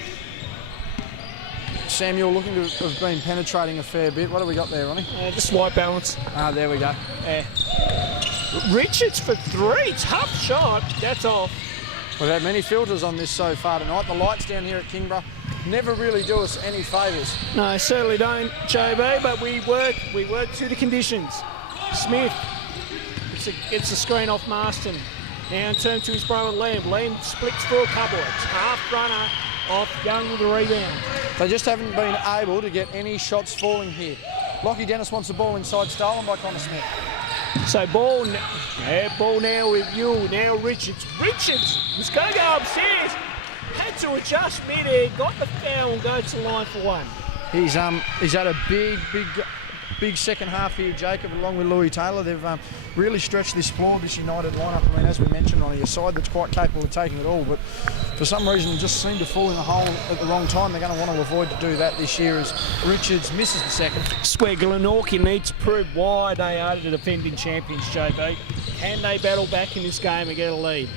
Samuel looking to have been penetrating a fair bit. What have we got there, Ronnie? Just white balance. There we go. Richards for 3. Tough shot. That's off. We've had many filters on this so far tonight. The lights down here at Kingborough never really do us any favours. No, certainly don't, JB, but we work to the conditions. Smith gets the screen off Marston. Now turn to his brother Lamb. Lamb splits through a couple. It's half runner off Young with the rebound. They just haven't been able to get any shots falling here. Lockie Dennis wants the ball inside, stolen by Connor Smith. So ball now with Ewell. Now Richards was going to go upstairs. Had to adjust mid-air, got the foul and go to the line for one. He's had a big second half here, Jacob, along with Louis Taylor. They've really stretched this floor, this United lineup. I mean, as we mentioned, on a side that's quite capable of taking it all, but for some reason just seem to fall in the hole at the wrong time. They're going to want to avoid to do that this year as Richards misses the second. Square Glenorchy needs to prove why they are the defending champions, JB. Can they battle back in this game and get a lead?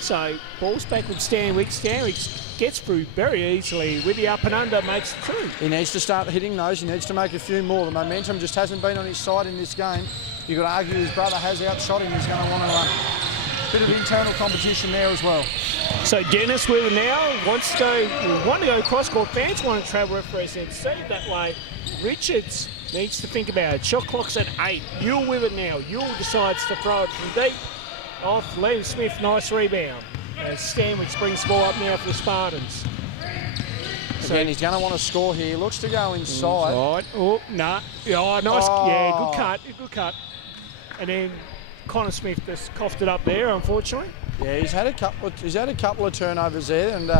So, ball's back with Stanwicks. Stanwicks gets through very easily with the up and under, makes it 2. He needs to start hitting those. He needs to make a few more. The momentum just hasn't been on his side in this game. You've got to argue his brother has outshot him. He's going to want a bit of internal competition there as well. So Dennis with it now wants to go cross-court. Fans want to travel referees and see it that way. Richards needs to think about it. Shot clock's at 8. Ewell with it now. Ewell decides to throw it from deep. Off Liam Smith, nice rebound. As Stanwicks brings the ball up now for the Spartans. Again, he's going to want to score here. He looks to go inside. Oh, no. Oh, nice. Oh. Yeah, good cut. And then Connor Smith just coughed it up there, unfortunately. Yeah, he's had a couple of turnovers there, and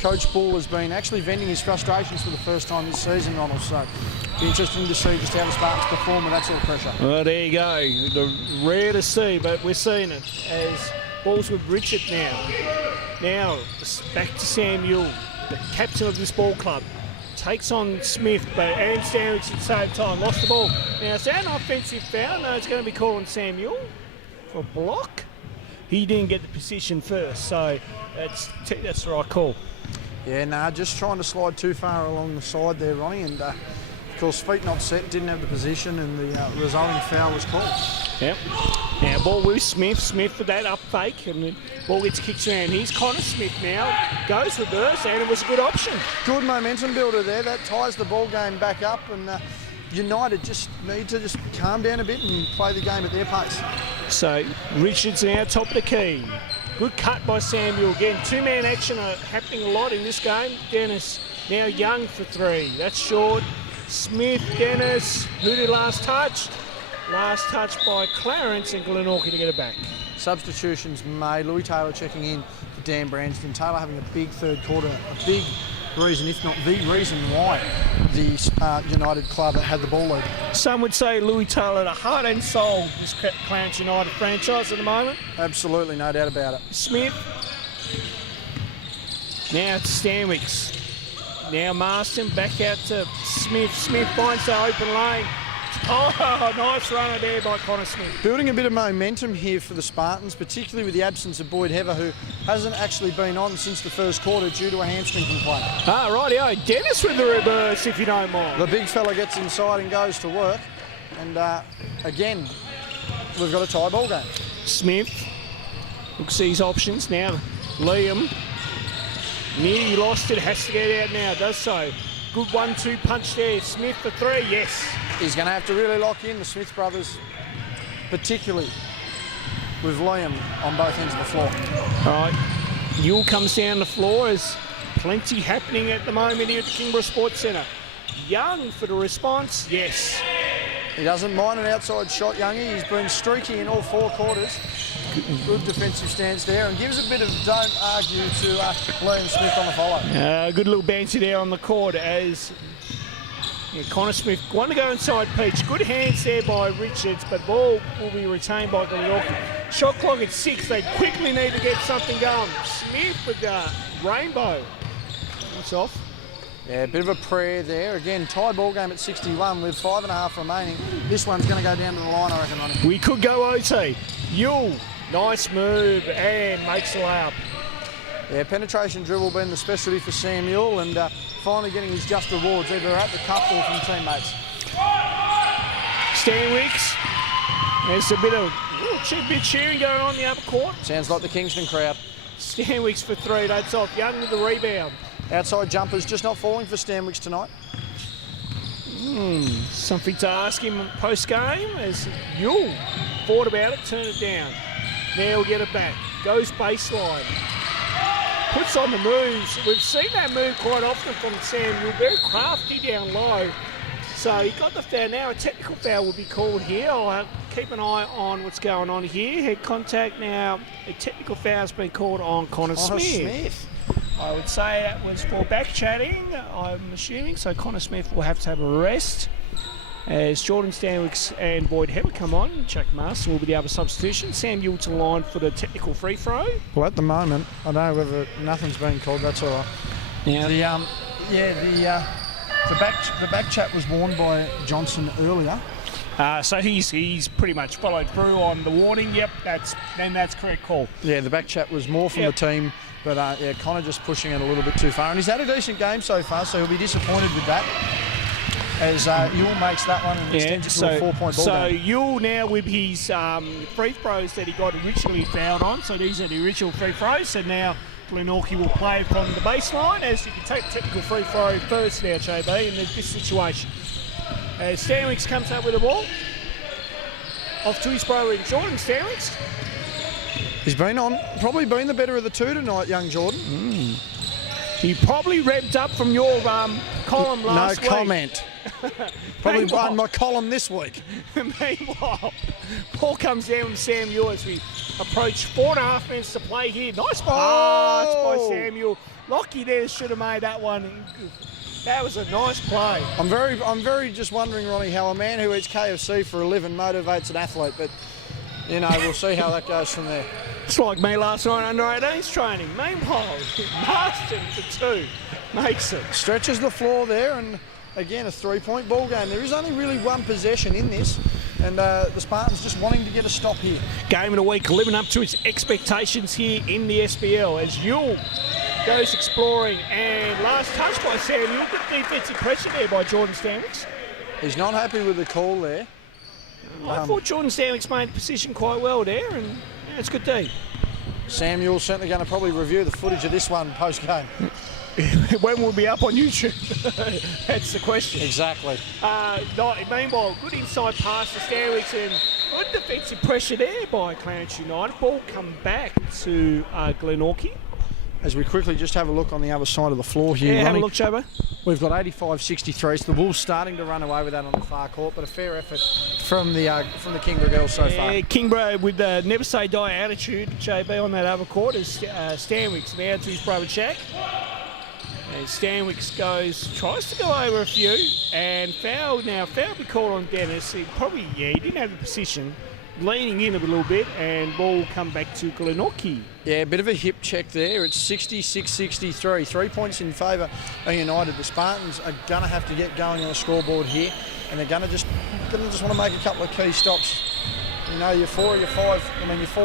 Coach Bull has been actually venting his frustrations for the first time this season, Ronald. So, be interesting to see just how the Spartans perform with that sort of pressure. Well, there you go. Rare to see, but we're seeing it as balls with Richard now. Now, back to Samuel, the captain of this ball club. Takes on Smith, but and Stanwicks at the same time. Lost the ball. Now, is that an offensive foul? No, it's going to be called on Samuel for a block. He didn't get the position first, so that's the right call. Yeah, nah, just trying to slide too far along the side there, Ronnie, and of course feet not set, didn't have the position, and the resulting foul was called. Yep. Now ball with Smith. Smith with that up fake, and the ball gets kicked around. Here's Connor Smith now. Goes reverse, and it was a good option. Good momentum builder there. That ties the ball game back up, and United just need to just calm down a bit and play the game at their pace. So Richards now top of the key. Good cut by Samuel. Again, two-man action happening a lot in this game. Dennis now Young for three. That's short. Smith, Dennis. Who did last touch? Last touch by Clarence, and Glenorchy to get it back. Substitutions made. Louis Taylor checking in for Dan Branston. Taylor having a big third quarter. A big reason, if not the reason why the United club had the ball lead. Some would say Louis Taylor, the heart and soul of this Clarence United franchise at the moment. Absolutely, no doubt about it. Smith. Now it's Stanwicks. Now Marston back out to Smith. Smith finds the open lane. Oh, nice runner there by Connor Smith. Building a bit of momentum here for the Spartans, particularly with the absence of Boyd Hever, who hasn't actually been on since the first quarter due to a hamstring complaint. Ah, rightio. Dennis with the reverse, if you don't mind. The big fella gets inside and goes to work. And again, we've got a tie ball game. Smith looks at his options now. Liam nearly lost it, has to get out now, does so. Good 1-2 punch there. Smith for three, yes. He's going to have to really lock in the Smith brothers, particularly with Liam on both ends of the floor. All right, Yule comes down the floor. There's plenty happening at the moment here at the Kingborough Sports Centre. Young for the response, yes. He doesn't mind an outside shot, Youngie. He's been streaky in all four quarters. Good defensive stance there, and gives a bit of don't argue to Liam Smith on the follow. Good little banter there on the court as Connor Smith want to go inside Peach. Good hands there by Richards, but ball will be retained by Glenorchy. Shot clock at 6. They quickly need to get something going. Smith with the rainbow. It's off. Yeah, a bit of a prayer there. Again, tie ball game at 61 with 5.5 remaining. This one's going to go down to the line, I reckon, Ronnie. We could go OT. Yule, nice move, and makes the layup. Yeah, penetration dribble being the specialty for Samuel, and finally getting his just rewards, either at the cup or from teammates. Stanwicks. There's a bit of cheering going on in the upper court. Sounds like the Kingston crowd. Stanwicks for three, that's off. Young with the rebound. Outside jumpers just not falling for Stanwicks tonight. Something to ask him post-game as Yule thought about it, turn it down. Now we'll get it back. Goes baseline. Puts on the moves. We've seen that move quite often from Samuel. Very crafty down low. So he got the foul. Now a technical foul will be called here. I'll keep an eye on what's going on here. Head contact now. A technical foul has been called on Connor Smith. I would say that was for back chatting, I'm assuming. So Connor Smith will have to have a rest as Jordan Stanwicks and Boyd Heber come on. Jack Marston will be the other substitution. Samuel to line for the technical free throw. Well, at the moment, I don't know whether nothing's been called. That's all right. Now, the back chat was warned by Johnson earlier. So he's pretty much followed through on the warning. Yep, that's correct call. Yeah, the back chat was more from the team, but Connor just pushing it a little bit too far. And he's had a decent game so far, so he'll be disappointed with that. As Yule makes that one and extends it to a 4-point ball So game. Yule now with his free throws that he got originally fouled on. So these are the original free throws. So now Glenorchy will play from the baseline as you can take technical free throw first now, JB, in this situation. As Stanwicks comes up with the ball. Off to his bro, Jordan Stanwicks. He's been on, probably been the better of the two tonight, young Jordan. You probably revved up from your column last week. No comment. Probably won my column this week. Meanwhile, ball comes down with Samuel as we approach 4.5 minutes to play here. Nice pass by Samuel. Lockie there should have made that one. That was a nice play. I'm very just wondering, Ronnie, how a man who eats KFC for a living motivates an athlete, but you know, we'll see how that goes from there. It's like me last night under 18s training. Meanwhile, Marston for 2 makes it. Stretches the floor there, and again, a 3-point ball game. There is only really one possession in this, and the Spartans just wanting to get a stop here. Game of the week, living up to its expectations here in the SPL as Yule goes exploring, and last touch by Samuel. Good defensive pressure there by Jordan Stanwicks. He's not happy with the call there. I thought Jordan Stanwicks made the position quite well there, and yeah, it's good D. Samuel's certainly going to probably review the footage of this one post-game. When will be up on YouTube? That's the question. Exactly. Meanwhile, good inside pass to Stanwicks and good defensive pressure there by Clarence United. Ball come back to Glenorchy. As we quickly just have a look on the other side of the floor here. Yeah, Ronnie, have a look, Chobo. We've got 85-63, so the Wolves starting to run away with that on the far court, but a fair effort from the Kingborough girls so far. Kingborough with the never say die attitude, JB, on that other court is Stanwicks now to his brother Jack. And Stanwicks tries to go over a few, and foul be called on Dennis. He didn't have the position, leaning in a little bit, and ball will come back to Glenorchy. Yeah, a bit of a hip check there. It's 66-63. 3 points in favour of United. The Spartans are going to have to get going on the scoreboard here, and they're going to just want to make a couple of key stops. You know, your 4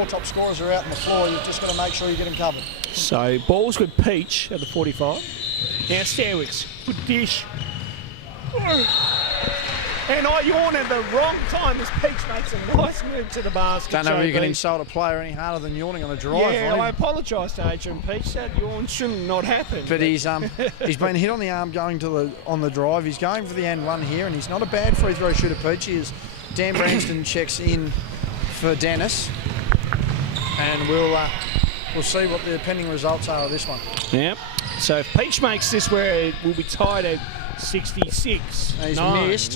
top scorers are out on the floor. You've just got to make sure you get them covered. So, balls with Peach at the 45. Now Stanwicks, good dish. And I yawn at the wrong time as Peach makes a nice move to the basket. Don't know if you can insult a player any harder than yawning on a drive. Yeah, I apologise to Adrian Peach. That yawn shouldn't not happen. But he's been hit on the arm going on the drive. He's going for the end one here, and he's not a bad free throw shooter, Peach. He is. Dan Branston checks in for Dennis, and we'll see what the pending results are of this one. Yep. So if Peach makes this, where it will be tied at 66. He's missed.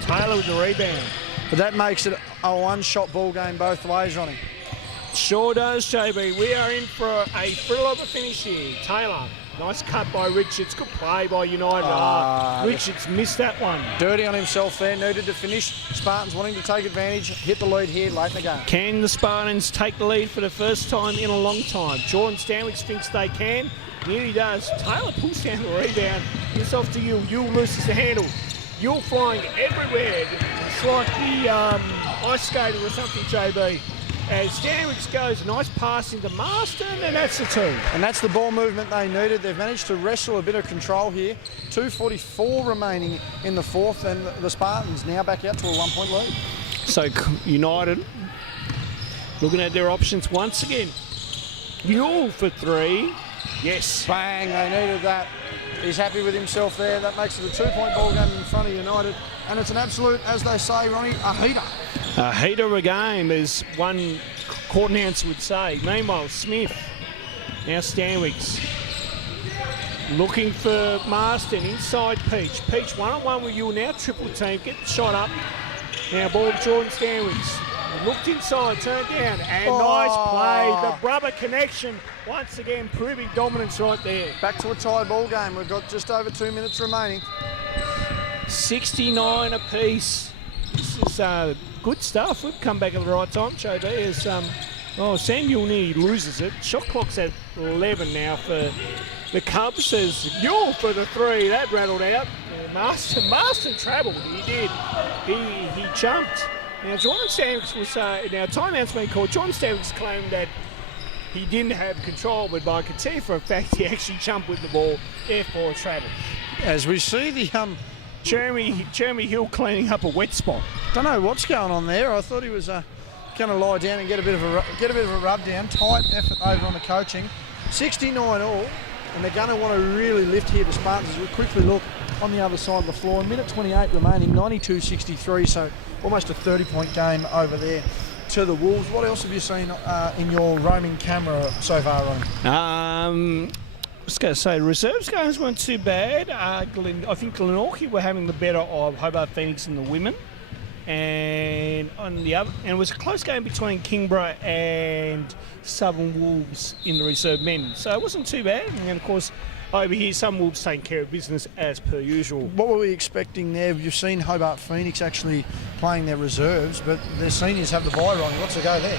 Taylor with the rebound. But that makes it a one-shot ball game both ways, Ronnie. Sure does, JB. We are in for a thrill of a finish here. Taylor, nice cut by Richards. Good play by United. Richards missed that one. Dirty on himself there. Needed to finish. Spartans wanting to take advantage. Hit the lead here late in the game. Can the Spartans take the lead for the first time in a long time? Jordan Stanwicks thinks they can. Nearly does. Taylor pulls down the rebound. Gets off to Yule. Yule loses the handle. Yule flying everywhere. It's like the ice skater or something, JB. As Stanwicks goes, nice pass into Marston, and that's the 2. And that's the ball movement they needed. They've managed to wrestle a bit of control here. 2:44 remaining in the fourth, and the Spartans now back out to a 1-point lead. So United looking at their options once again. Yule for 3. Yes. Bang, they needed that. He's happy with himself there. That makes it a 2-point ball game in front of United. And it's an absolute, as they say, Ronnie, a heater. A heater of a game, as one court announcer would say. Meanwhile, Smith, now Stanwicks, looking for Marston inside Peach. Peach one-on-one with you now, triple team, get the shot up. Now ball to Jordan Stanwicks. Looked inside, turned down, and nice play. The rubber connection, once again, proving dominance right there. Back to a tie ball game. We've got just over 2 minutes remaining. 69 apiece. This is good stuff. We've come back at the right time, JB. As Samuel nearly loses it. Shot clock's at 11 now for the Cubs. As Yule for the 3. That rattled out. Marston travelled. He did. He jumped. Now, Jordan Stanwicks was, now timeout's been called. Jordan Stanwicks claimed that he didn't have control, but I could tell you for a fact he actually jumped with the ball, therefore travelled. As we see the Jeremy Hill cleaning up a wet spot. Don't know what's going on there. I thought he was going to lie down and get a bit of a rub down. Tight effort over on the coaching. 69 all, and they're going to want to really lift here. The Spartans, as we quickly look on the other side of the floor. Minute 28 remaining, 92-63. So almost a 30-point game over there to the Wolves. What else have you seen in your roaming camera so far, Ronnie? was going to say, reserves games weren't too bad. I think Glenorchy were having the better of Hobart Phoenix and the women. And on the other, and it was a close game between Kingborough and Southern Wolves in the reserve men. So it wasn't too bad. And of course, over here, some Wolves taking care of business as per usual. What were we expecting there? You've seen Hobart Phoenix actually playing their reserves, but their seniors have the bye, Ronnie. What's the go there?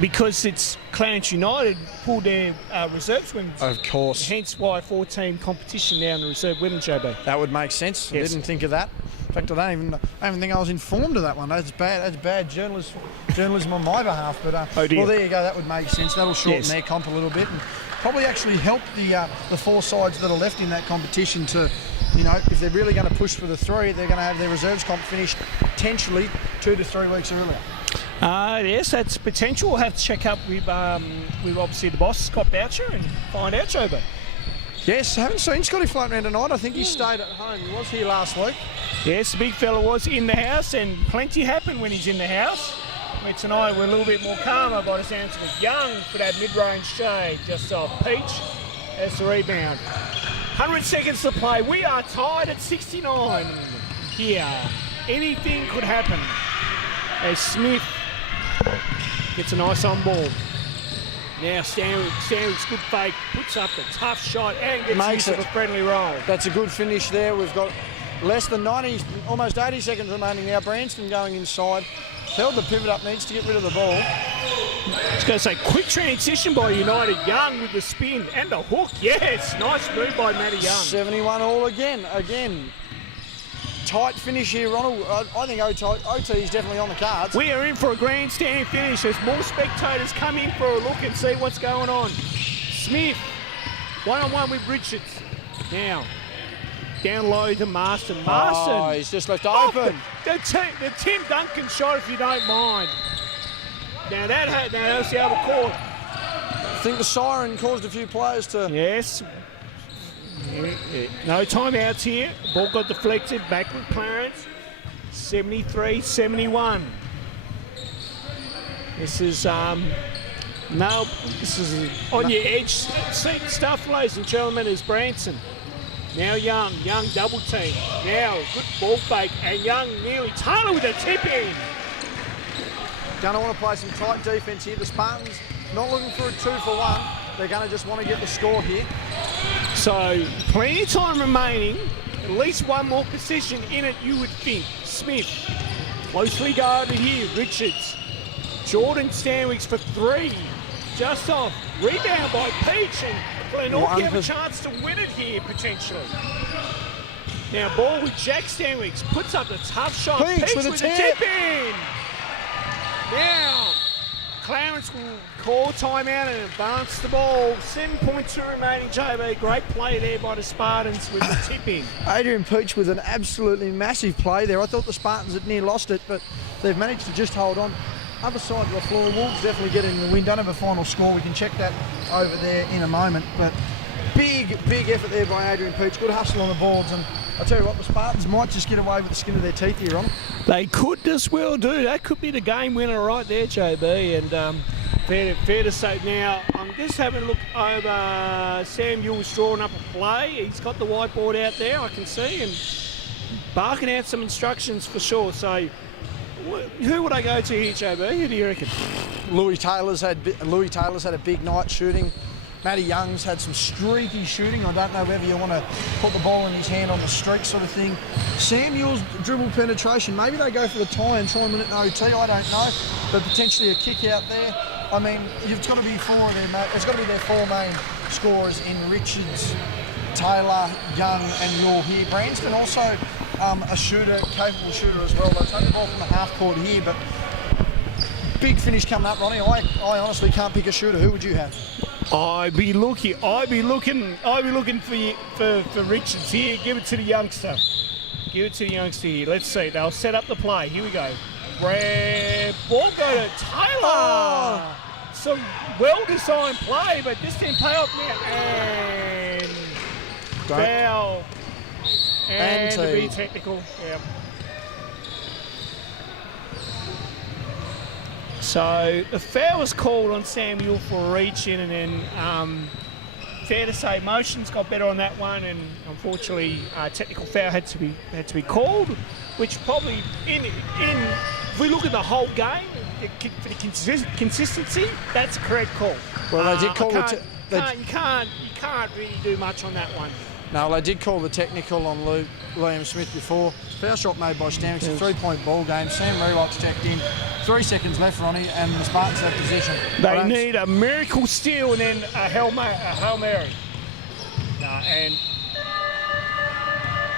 Because it's Clarence United pulled their reserves women. Of course. Hence why 4-team competition now in the reserve women, JB. That would make sense. Yes. I didn't think of that. In fact, I don't even think I was informed of that one. That's bad journalism on my behalf. But oh dear. Well, there you go. That would make sense. That'll shorten Yes. their comp a little bit and probably actually help the four sides that are left in that competition to, if they're really going to push for the three, they're going to have their reserves comp finished potentially 2 to 3 weeks earlier. Yes, that's potential. We'll have to check up with obviously the boss, Scott Boucher, and find out, JB. Yes, I haven't seen Scotty floating around tonight. I think he stayed at home. He was here last week. Yes, the big fella was in the house, and plenty happen when he's in the house. But tonight we're a little bit more calmer by the sounds of it. Young for that mid-range shade, just off Peach as the rebound. 100 seconds to play. We are tied at 69 here. Anything could happen as Smith gets a nice on ball. Now Stanwyck's good fake, puts up the tough shot and gets Makes use of it. a friendly roll. That's a good finish there. We've got less than 90, almost 80 seconds remaining now. Branston going inside. Held the pivot up, needs to get rid of the ball. I was going to say, quick transition by United. Young with the spin and the hook. Yes, nice move by Matty Young. 71 all again. Tight finish here, Ronald. I think OT is definitely on the cards. We are in for a grandstand finish as more spectators come in for a look and see what's going on. Smith, one-on-one with Richards. Now, down low to Marston. Oh, he's just left open. The Tim Duncan shot, if you don't mind. Now that was the other court. I think the siren caused a few players to... Yes. No timeouts here. Ball got deflected. Back with Clarence. 73-71. This is this is on your edge seat stuff, ladies and gentlemen, is Branson. Now Young double team. Now good ball fake, and Young nearly Taylor with a tip in. Going to want to play some tight defence here. The Spartans not looking for a 2-for-1. They're going to just want to get the score here. So plenty of time remaining. At least one more possession in it, you would think. Smith closely guarded here. Richards. Jordan Stanwyck's for 3. Just off. Rebound by Peach, and Glenorchy have a chance to win it here, potentially. Now, ball with Jack Stanwyck. Puts up the tough shot. Peach with a tip in. Now, Clarence will call timeout and advance the ball. 7.2 remaining, JB. Great play there by the Spartans with the tip in. Adrian Peach with an absolutely massive play there. I thought the Spartans had near lost it, but they've managed to just hold on. Other side of the floor, Wolves definitely getting in the win. Don't have a final score. We can check that over there in a moment. But big effort there by Adrian Peach. Good hustle on the boards. And I tell you what, the Spartans might just get away with the skin of their teeth here, Ron. They could just well do. That could be the game winner right there, JB. And fair to say. Now, I'm just having a look over. Sam Yule's drawing up a play. He's got the whiteboard out there, I can see, and barking out some instructions for sure. So, who would I go to here, JB? Who do you reckon? Louis Taylor's had a big night shooting. Matty Young's had some streaky shooting. I don't know whether you want to put the ball in his hand on the streak sort of thing. Samuel's dribble penetration. Maybe they go for the tie and try and win it in OT. I don't know. But potentially a kick out there. I mean, you've got to be there's got to be their 4 main scorers in Richards, Taylor, Young and Yule here. Branston also a shooter, capable shooter as well. They'll take the ball from the half court here, but big finish coming up, Ronnie. I honestly can't pick a shooter. Who would you have? I'd be looking for Richards here. Give it to the youngster. Here. Let's see. They'll set up the play. Here we go. Ball go to Taylor. Oh. Some well-designed play, but this didn't pay off now. And foul. And to be technical. Yep. So the foul was called on Samuel for a reach in, and then fair to say motions got better on that one, and unfortunately technical foul had to be called, which probably if we look at the whole game for the consistency, that's a correct call. Well, they did call you can't really do much on that one. No, they did call the technical on Liam Smith before. Foul shot made by Stamets, a 3-point ball game. Sam Relock's checked in. 3 seconds left, Ronnie, and the Spartans have possession. They need a miracle steal and then a Hail Mary. And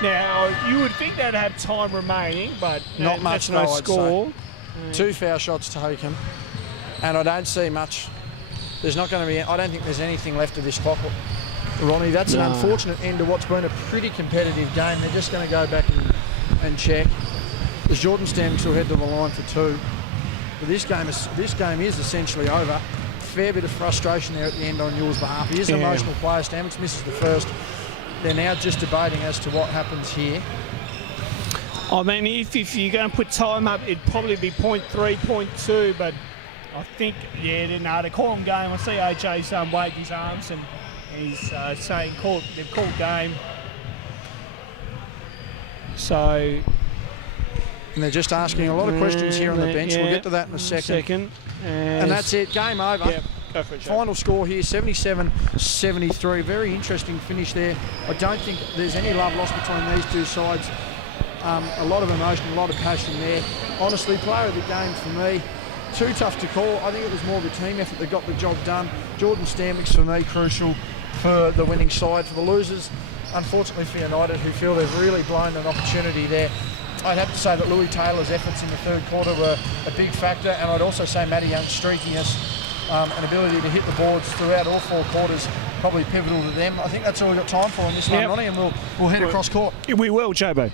now you would think they'd have time remaining, but not much. No score. 2 foul shots taken, and I don't see much. There's not going to be. I don't think there's anything left of this clock, Ronnie. That's an unfortunate end to what's been a pretty competitive game. They're just going to go back and check. As Jordan Stamets will head to the line for 2. But this game is essentially over. Fair bit of frustration there at the end on yours behalf. He is an emotional player. Stamets misses the first. They're now just debating as to what happens here. I mean, if you're going to put time up, it'd probably be 0.3, 0.2, but I think, they call him game. I see AJ's waved his arms and he's saying they've called game. So... And they're just asking a lot of questions here on the bench. We'll get to that in a second. And that's it. Game over. Yep. Go for it, Joe. Final score here, 77-73. Very interesting finish there. I don't think there's any love lost between these two sides. A lot of emotion, a lot of passion there. Honestly, player of the game for me. Too tough to call. I think it was more of a team effort that got the job done. Jordan Stamets, for me, crucial for the winning side. For the losers, unfortunately for United, who feel they've really blown an opportunity there. I'd have to say that Louis Taylor's efforts in the third quarter were a big factor, and I'd also say Matty Young's streakiness and ability to hit the boards throughout all 4 quarters probably pivotal to them. I think that's all we've got time for on this one, Ronnie, and we'll head across court. We will, Jobo.